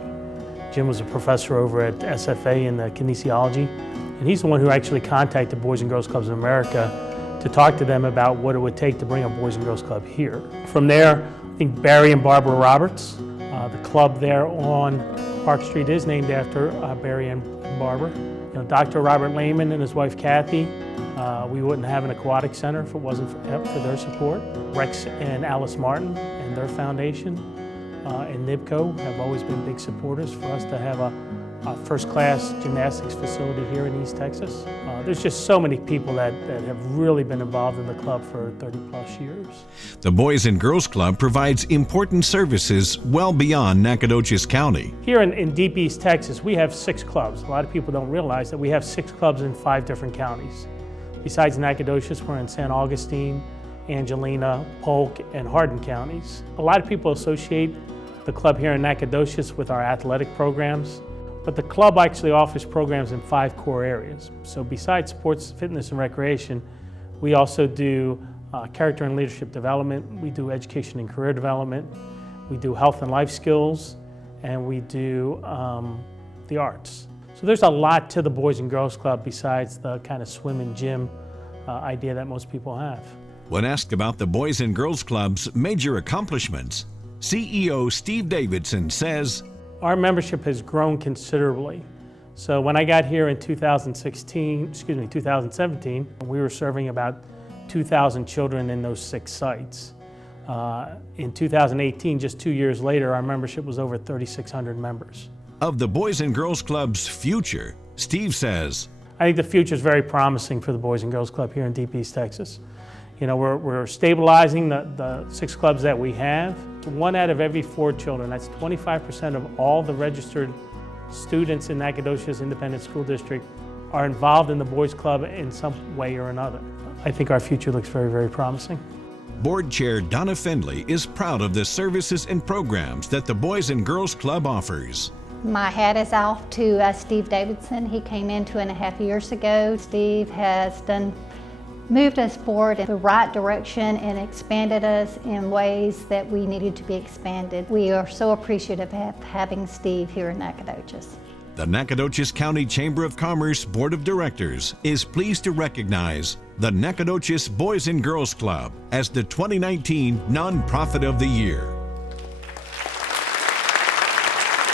Jim was a professor over at SFA in the kinesiology, and he's the one who actually contacted Boys and Girls Clubs of America to talk to them about what it would take to bring a Boys and Girls Club here. From there, I think Barry and Barbara Roberts, the club there on Park Street is named after Barry and Barbara. You know, Dr. Robert Lehman and his wife Kathy, we wouldn't have an aquatic center if it wasn't for their support. Rex and Alice Martin and their foundation and NIBCO have always been big supporters for us to have a first-class gymnastics facility here in East Texas. There's just so many people that have really been involved in the club for 30-plus years. The Boys and Girls Club provides important services well beyond Nacogdoches County. Here in Deep East Texas, we have 6 clubs. A lot of people don't realize that we have 6 clubs in 5 different counties. Besides Nacogdoches, we're in San Augustine, Angelina, Polk, and Hardin counties. A lot of people associate the club here in Nacogdoches with our athletic programs. But the club actually offers programs in 5 core areas. So besides sports, fitness, and recreation, we also do character and leadership development, we do education and career development, we do health and life skills, and we do the arts. So there's a lot to the Boys and Girls Club besides the kind of swim and gym idea that most people have. When asked about the Boys and Girls Club's major accomplishments, CEO Steve Davidson says, our membership has grown considerably. So when I got here in 2017, we were serving about 2,000 children in those 6 sites. In 2018, just 2 years later, our membership was over 3,600 members. Of the Boys and Girls Club's future, Steve says, I think the future is very promising for the Boys and Girls Club here in Deep East Texas. You know, we're stabilizing the 6 clubs that we have. 1 out of every 4 children, that's 25% of all the registered students in Nacogdoches Independent School District are involved in the Boys Club in some way or another. I think our future looks very, very promising. Board Chair Donna Findley is proud of the services and programs that the Boys and Girls Club offers. My hat is off to Steve Davidson. He came in 2.5 years ago. Steve has moved us forward in the right direction and expanded us in ways that we needed to be expanded. We are so appreciative of having Steve here in Nacogdoches. The Nacogdoches County Chamber of Commerce Board of Directors is pleased to recognize the Nacogdoches Boys and Girls Club as the 2019 Nonprofit of the Year.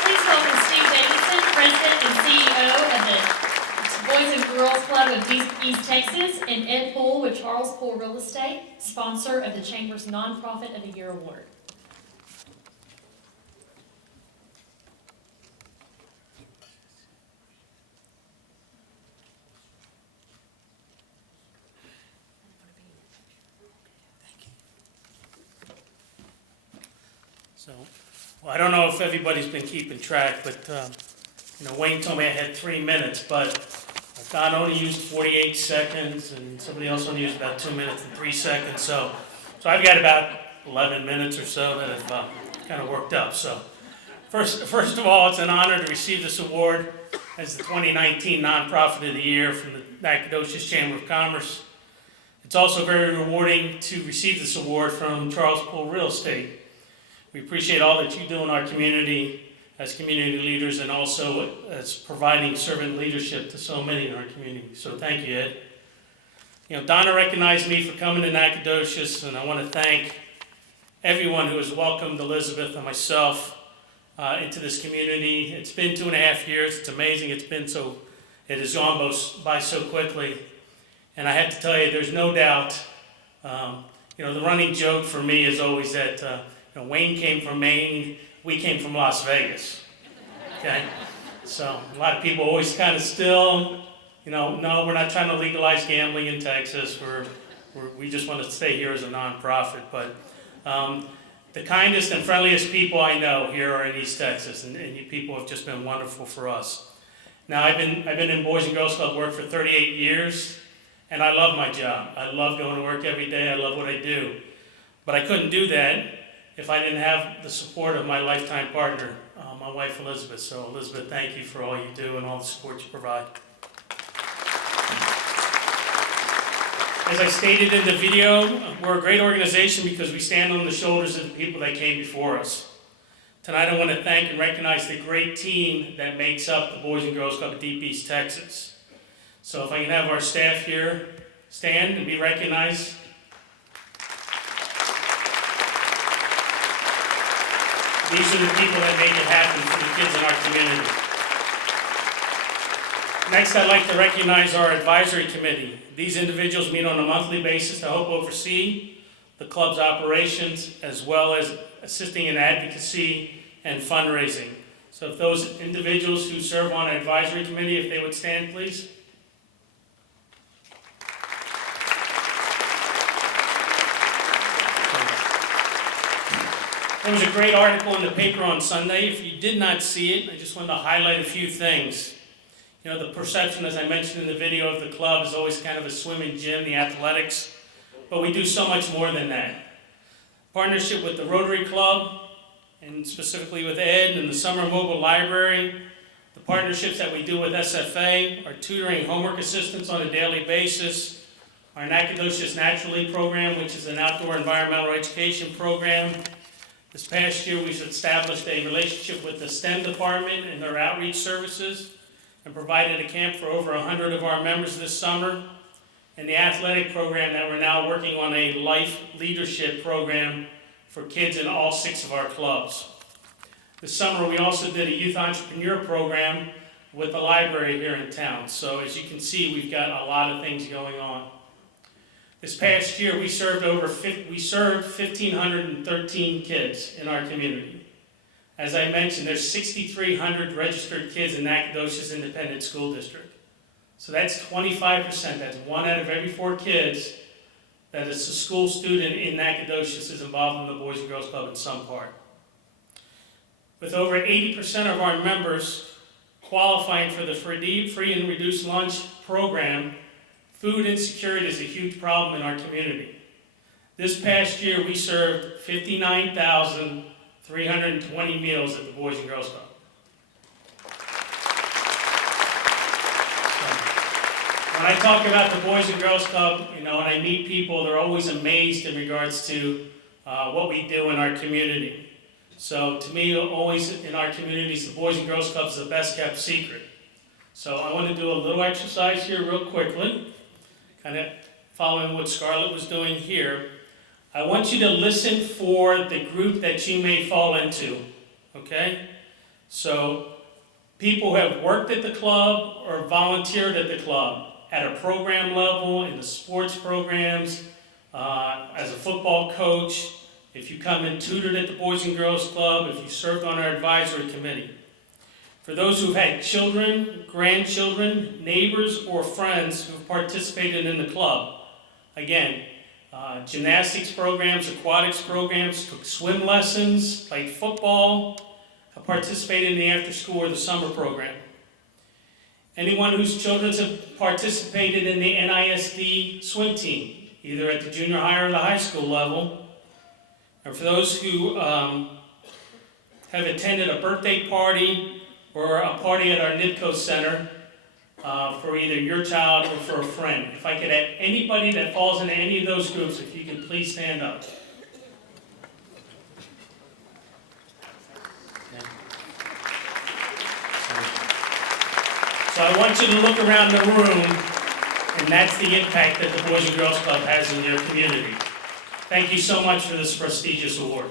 Please welcome Steve Davidson, President and CEO of the Boys and Girls Club of East Texas, and Ed Poole with Charles Poole Real Estate, sponsor of the Chamber's Nonprofit of the Year Award. So, well, I don't know if everybody's been keeping track, but Wayne told me I had 3 minutes, but Don only used 48 seconds, and somebody else only used about 2 minutes and 3 seconds. So I've got about 11 minutes or so that I've kind of worked up. So first of all, it's an honor to receive this award as the 2019 Nonprofit of the Year from the Nacogdoches Chamber of Commerce. It's also very rewarding to receive this award from Charles Poole Real Estate. We appreciate all that you do in our community as community leaders, and also as providing servant leadership to so many in our community. So thank you, Ed. Donna recognized me for coming to Nacogdoches, and I want to thank everyone who has welcomed Elizabeth and myself into this community. It's been 2.5 years. It's amazing. It has gone by so quickly. And I have to tell you, there's no doubt, the running joke for me is always that Wayne came from Maine, we came from Las Vegas, okay? So a lot of people always kind of still, No, we're not trying to legalize gambling in Texas. We just want to stay here as a nonprofit. But the kindest and friendliest people I know here are in East Texas, and you people have just been wonderful for us. Now, I've been in Boys and Girls Club work for 38 years, and I love my job. I love going to work every day. I love what I do. But I couldn't do that if I didn't have the support of my lifetime partner, my wife Elizabeth. So Elizabeth, thank you for all you do and all the support you provide. As I stated in the video, we're a great organization because we stand on the shoulders of the people that came before us. Tonight I want to thank and recognize the great team that makes up the Boys and Girls Club of Deep East Texas. So if I can have our staff here stand and be recognized. These are the people that make it happen for the kids in our community. Next, I'd like to recognize our advisory committee. These individuals meet on a monthly basis to help oversee the club's operations, as well as assisting in advocacy and fundraising. So if those individuals who serve on our advisory committee, if they would stand, please. There was a great article in the paper on Sunday. If you did not see it, I just wanted to highlight a few things. You know, the perception, as I mentioned in the video, of the club is always kind of a swimming gym, the athletics, but we do so much more than that. Partnership with the Rotary Club, and specifically with Ed and the Summer Mobile Library, the partnerships that we do with SFA, our tutoring homework assistance on a daily basis, our Nacogdoches Naturally program, which is an outdoor environmental education program. This past year, we've established a relationship with the STEM department and their outreach services, and provided a camp for over 100 of our members this summer, and the athletic program that we're now working on, a life leadership program for kids in all 6 of our clubs. This summer we also did a youth entrepreneur program with the library here in town. So as you can see, we've got a lot of things going on. This past year we served 1,513 kids in our community. As I mentioned, there's 6,300 registered kids in Nacogdoches Independent School District. So that's 25%. That's 1 out of every 4 kids that is a school student in Nacogdoches is involved in the Boys and Girls Club in some part. With over 80% of our members qualifying for the free and reduced lunch program, food insecurity is a huge problem in our community. This past year, we served 59,320 meals at the Boys and Girls Club. When I talk about the Boys and Girls Club, when I meet people, they're always amazed in regards to what we do in our community. So to me, always in our communities, the Boys and Girls Club is the best kept secret. So I want to do a little exercise here real quickly, kind of following what Scarlett was doing here. I want you to listen for the group that you may fall into, okay? So people who have worked at the club or volunteered at the club at a program level, in the sports programs, as a football coach, if you come and tutored at the Boys and Girls Club, if you served on our advisory committee. For those who've had children, grandchildren, neighbors, or friends who've participated in the club. Again, gymnastics programs, aquatics programs, took swim lessons, played football, have participated in the after-school or the summer program. Anyone whose children have participated in the NISD swim team, either at the junior high or the high school level. And for those who have attended a birthday party or a party at our NIDCO Center for either your child or for a friend. If I could have anybody that falls into any of those groups, if you can please stand up. So I want you to look around the room, and that's the impact that the Boys and Girls Club has in your community. Thank you so much for this prestigious award.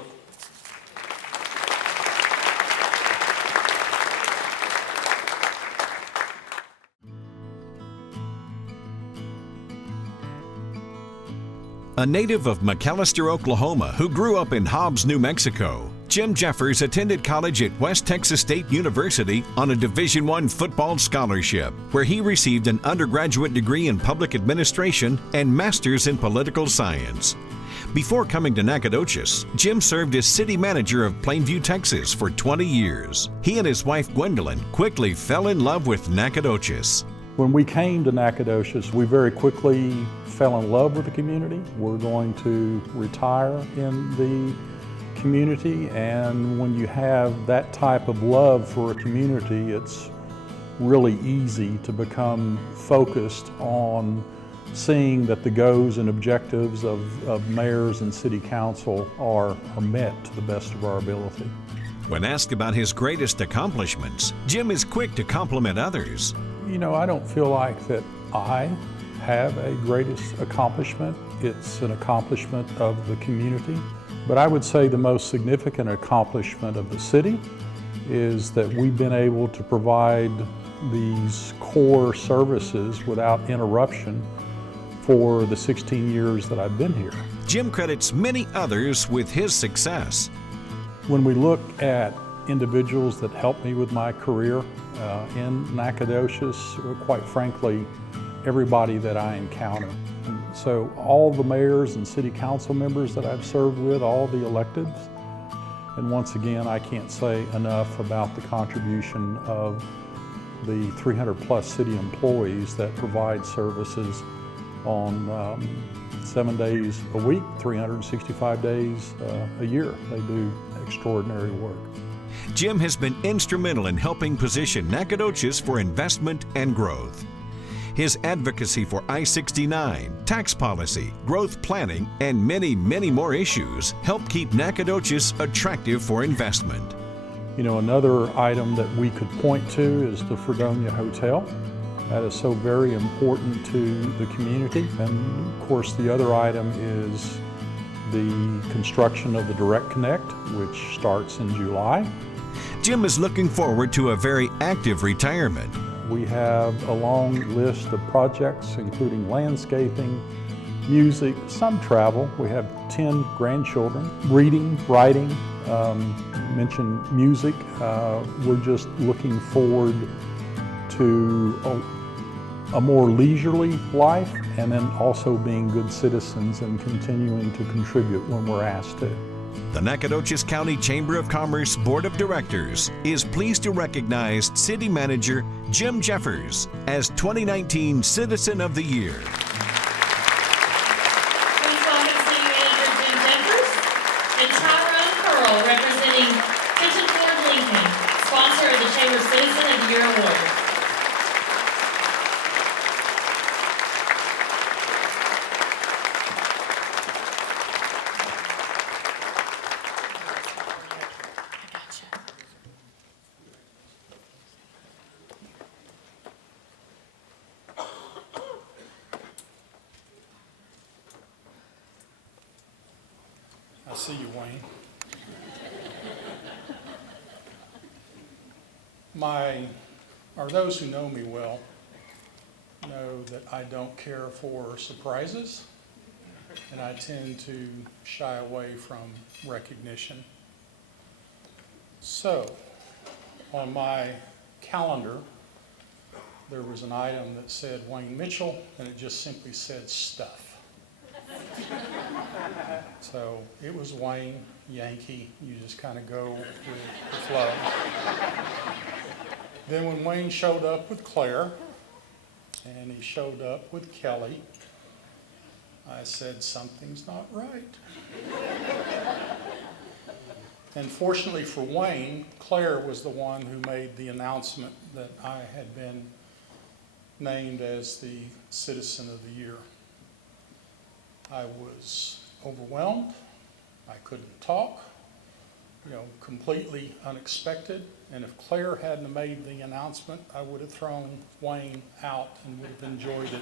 A native of McAlester, Oklahoma, who grew up in Hobbs, New Mexico, Jim Jeffers attended college at West Texas State University on a Division I football scholarship, where he received an undergraduate degree in public administration and master's in political science. Before coming to Nacogdoches, Jim served as city manager of Plainview, Texas for 20 years. He and his wife Gwendolyn quickly fell in love with Nacogdoches. When we came to Nacogdoches, we very quickly fell in love with the community. We're going to retire in the community, and when you have that type of love for a community, it's really easy to become focused on seeing that the goals and objectives of mayors and city council are met to the best of our ability. When asked about his greatest accomplishments, Jim is quick to compliment others. You know, I don't feel like that I have a greatest accomplishment. It's an accomplishment of the community. But I would say the most significant accomplishment of the city is that we've been able to provide these core services without interruption for the 16 years that I've been here. Jim credits many others with his success. When we look at individuals that helped me with my career in Nacogdoches, quite frankly, everybody that I encounter. And so all the mayors and city council members that I've served with, all the electeds, and once again, I can't say enough about the contribution of the 300 plus city employees that provide services on 7 days a week, 365 days a year. They do extraordinary work. Jim has been instrumental in helping position Nacogdoches for investment and growth. His advocacy for I-69, tax policy, growth planning, and many, many more issues help keep Nacogdoches attractive for investment. You know, another item that we could point to is the Fredonia Hotel. That is so very important to the community. And of course, the other item is the construction of the Direct Connect, which starts in July. Jim is looking forward to a very active retirement. We have a long list of projects, including landscaping, music, some travel. We have 10 grandchildren. Reading, writing, mentioned music. We're just looking forward to a more leisurely life, and then also being good citizens and continuing to contribute when we're asked to. The Nacogdoches County Chamber of Commerce Board of Directors is pleased to recognize City Manager Jim Jeffers as 2019 Citizen of the Year. Please welcome City Manager Jim Jeffers and Tyrone Pearl, representing Kitchen Ford Lincoln, sponsor of the Chamber Citizen of the Year Award. I see you, Wayne. Those who know me well know that I don't care for surprises, and I tend to shy away from recognition. So, on my calendar, there was an item that said Wayne Mitchell, and it just simply said stuff. So it was Wayne, Yankee. You just kind of go with the flow. Then when Wayne showed up with Claire, and he showed up with Kelly, I said, something's not right. And fortunately for Wayne, Claire was the one who made the announcement that I had been named as the Citizen of the Year. I was overwhelmed. I couldn't talk, completely unexpected. And if Claire hadn't made the announcement, I would have thrown Wayne out and would have enjoyed it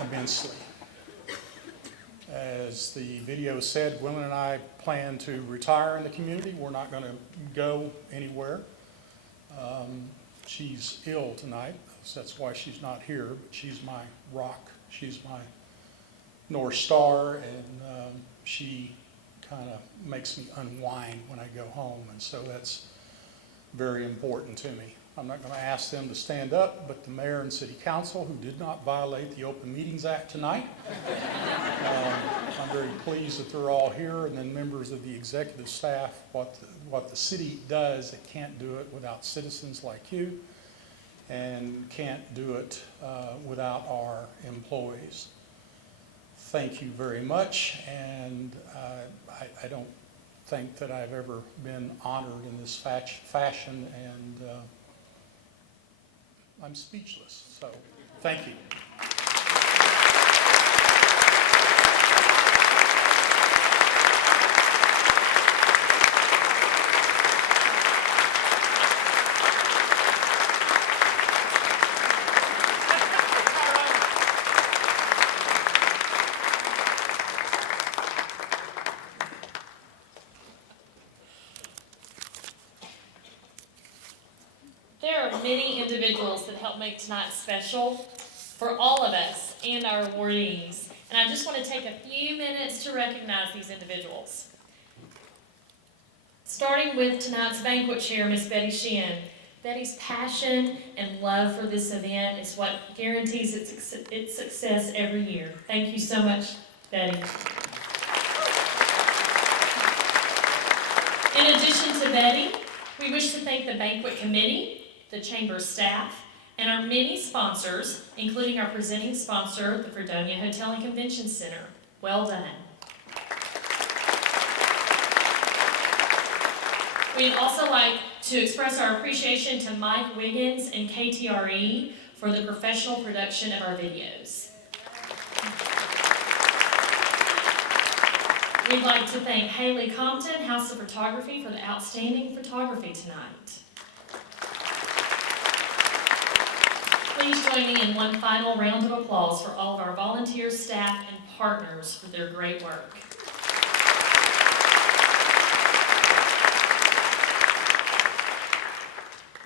immensely. As the video said, Gwendolyn and I plan to retire in the community. We're not going to go anywhere. She's ill tonight, so that's why she's not here, but she's my rock. She's my North Star, and she kind of makes me unwind when I go home, and so that's very important to me. I'm not going to ask them to stand up, but the mayor and city council, who did not violate the Open Meetings Act tonight, I'm very pleased that they're all here, and then members of the executive staff. What the city does, it can't do it without citizens like you, and can't do it without our employees. Thank you very much, and I don't think that I've ever been honored in this fashion, and I'm speechless, so thank you. There are many individuals that help make tonight special for all of us and our awardees. And I just want to take a few minutes to recognize these individuals. Starting with tonight's banquet chair, Miss Betty Sheehan. Betty's passion and love for this event is what guarantees its success every year. Thank you so much, Betty. In addition to Betty, we wish to thank the banquet committee, the chamber staff, and our many sponsors, including our presenting sponsor, the Fredonia Hotel and Convention Center. Well done. We'd also like to express our appreciation to Mike Wiggins and KTRE for the professional production of our videos. We'd like to thank Haley Compton, House of Photography, for the outstanding photography tonight. Please join me in one final round of applause for all of our volunteers, staff, and partners for their great work.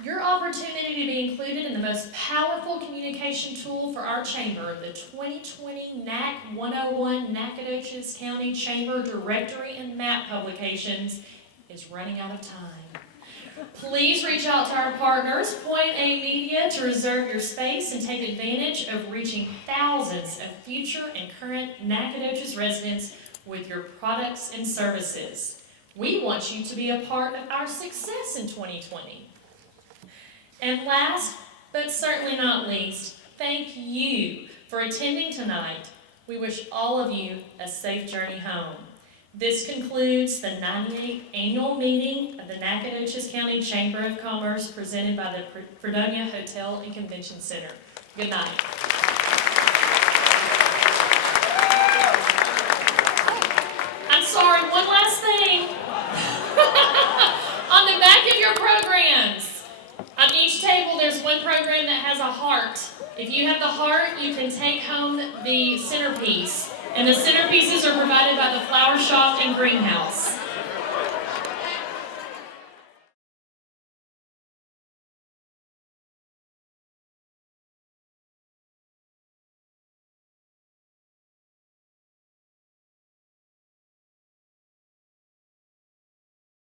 Your opportunity to be included in the most powerful communication tool for our chamber, the 2020 NAC 101 Nacogdoches County Chamber Directory and Map publications, is running out of time. Please reach out to our partners, Point A Media, to reserve your space and take advantage of reaching thousands of future and current Nacogdoches residents with your products and services. We want you to be a part of our success in 2020. And last, but certainly not least, thank you for attending tonight. We wish all of you a safe journey home. This concludes the 98th annual meeting of the Nacogdoches County Chamber of Commerce presented by the Fredonia Hotel and Convention Center. Good night. I'm sorry, one last thing. On the back of your programs, on each table, there's one program that has a heart. If you have the heart, you can take home the centerpiece. And the centerpieces are provided by the Flower Shop and Greenhouse.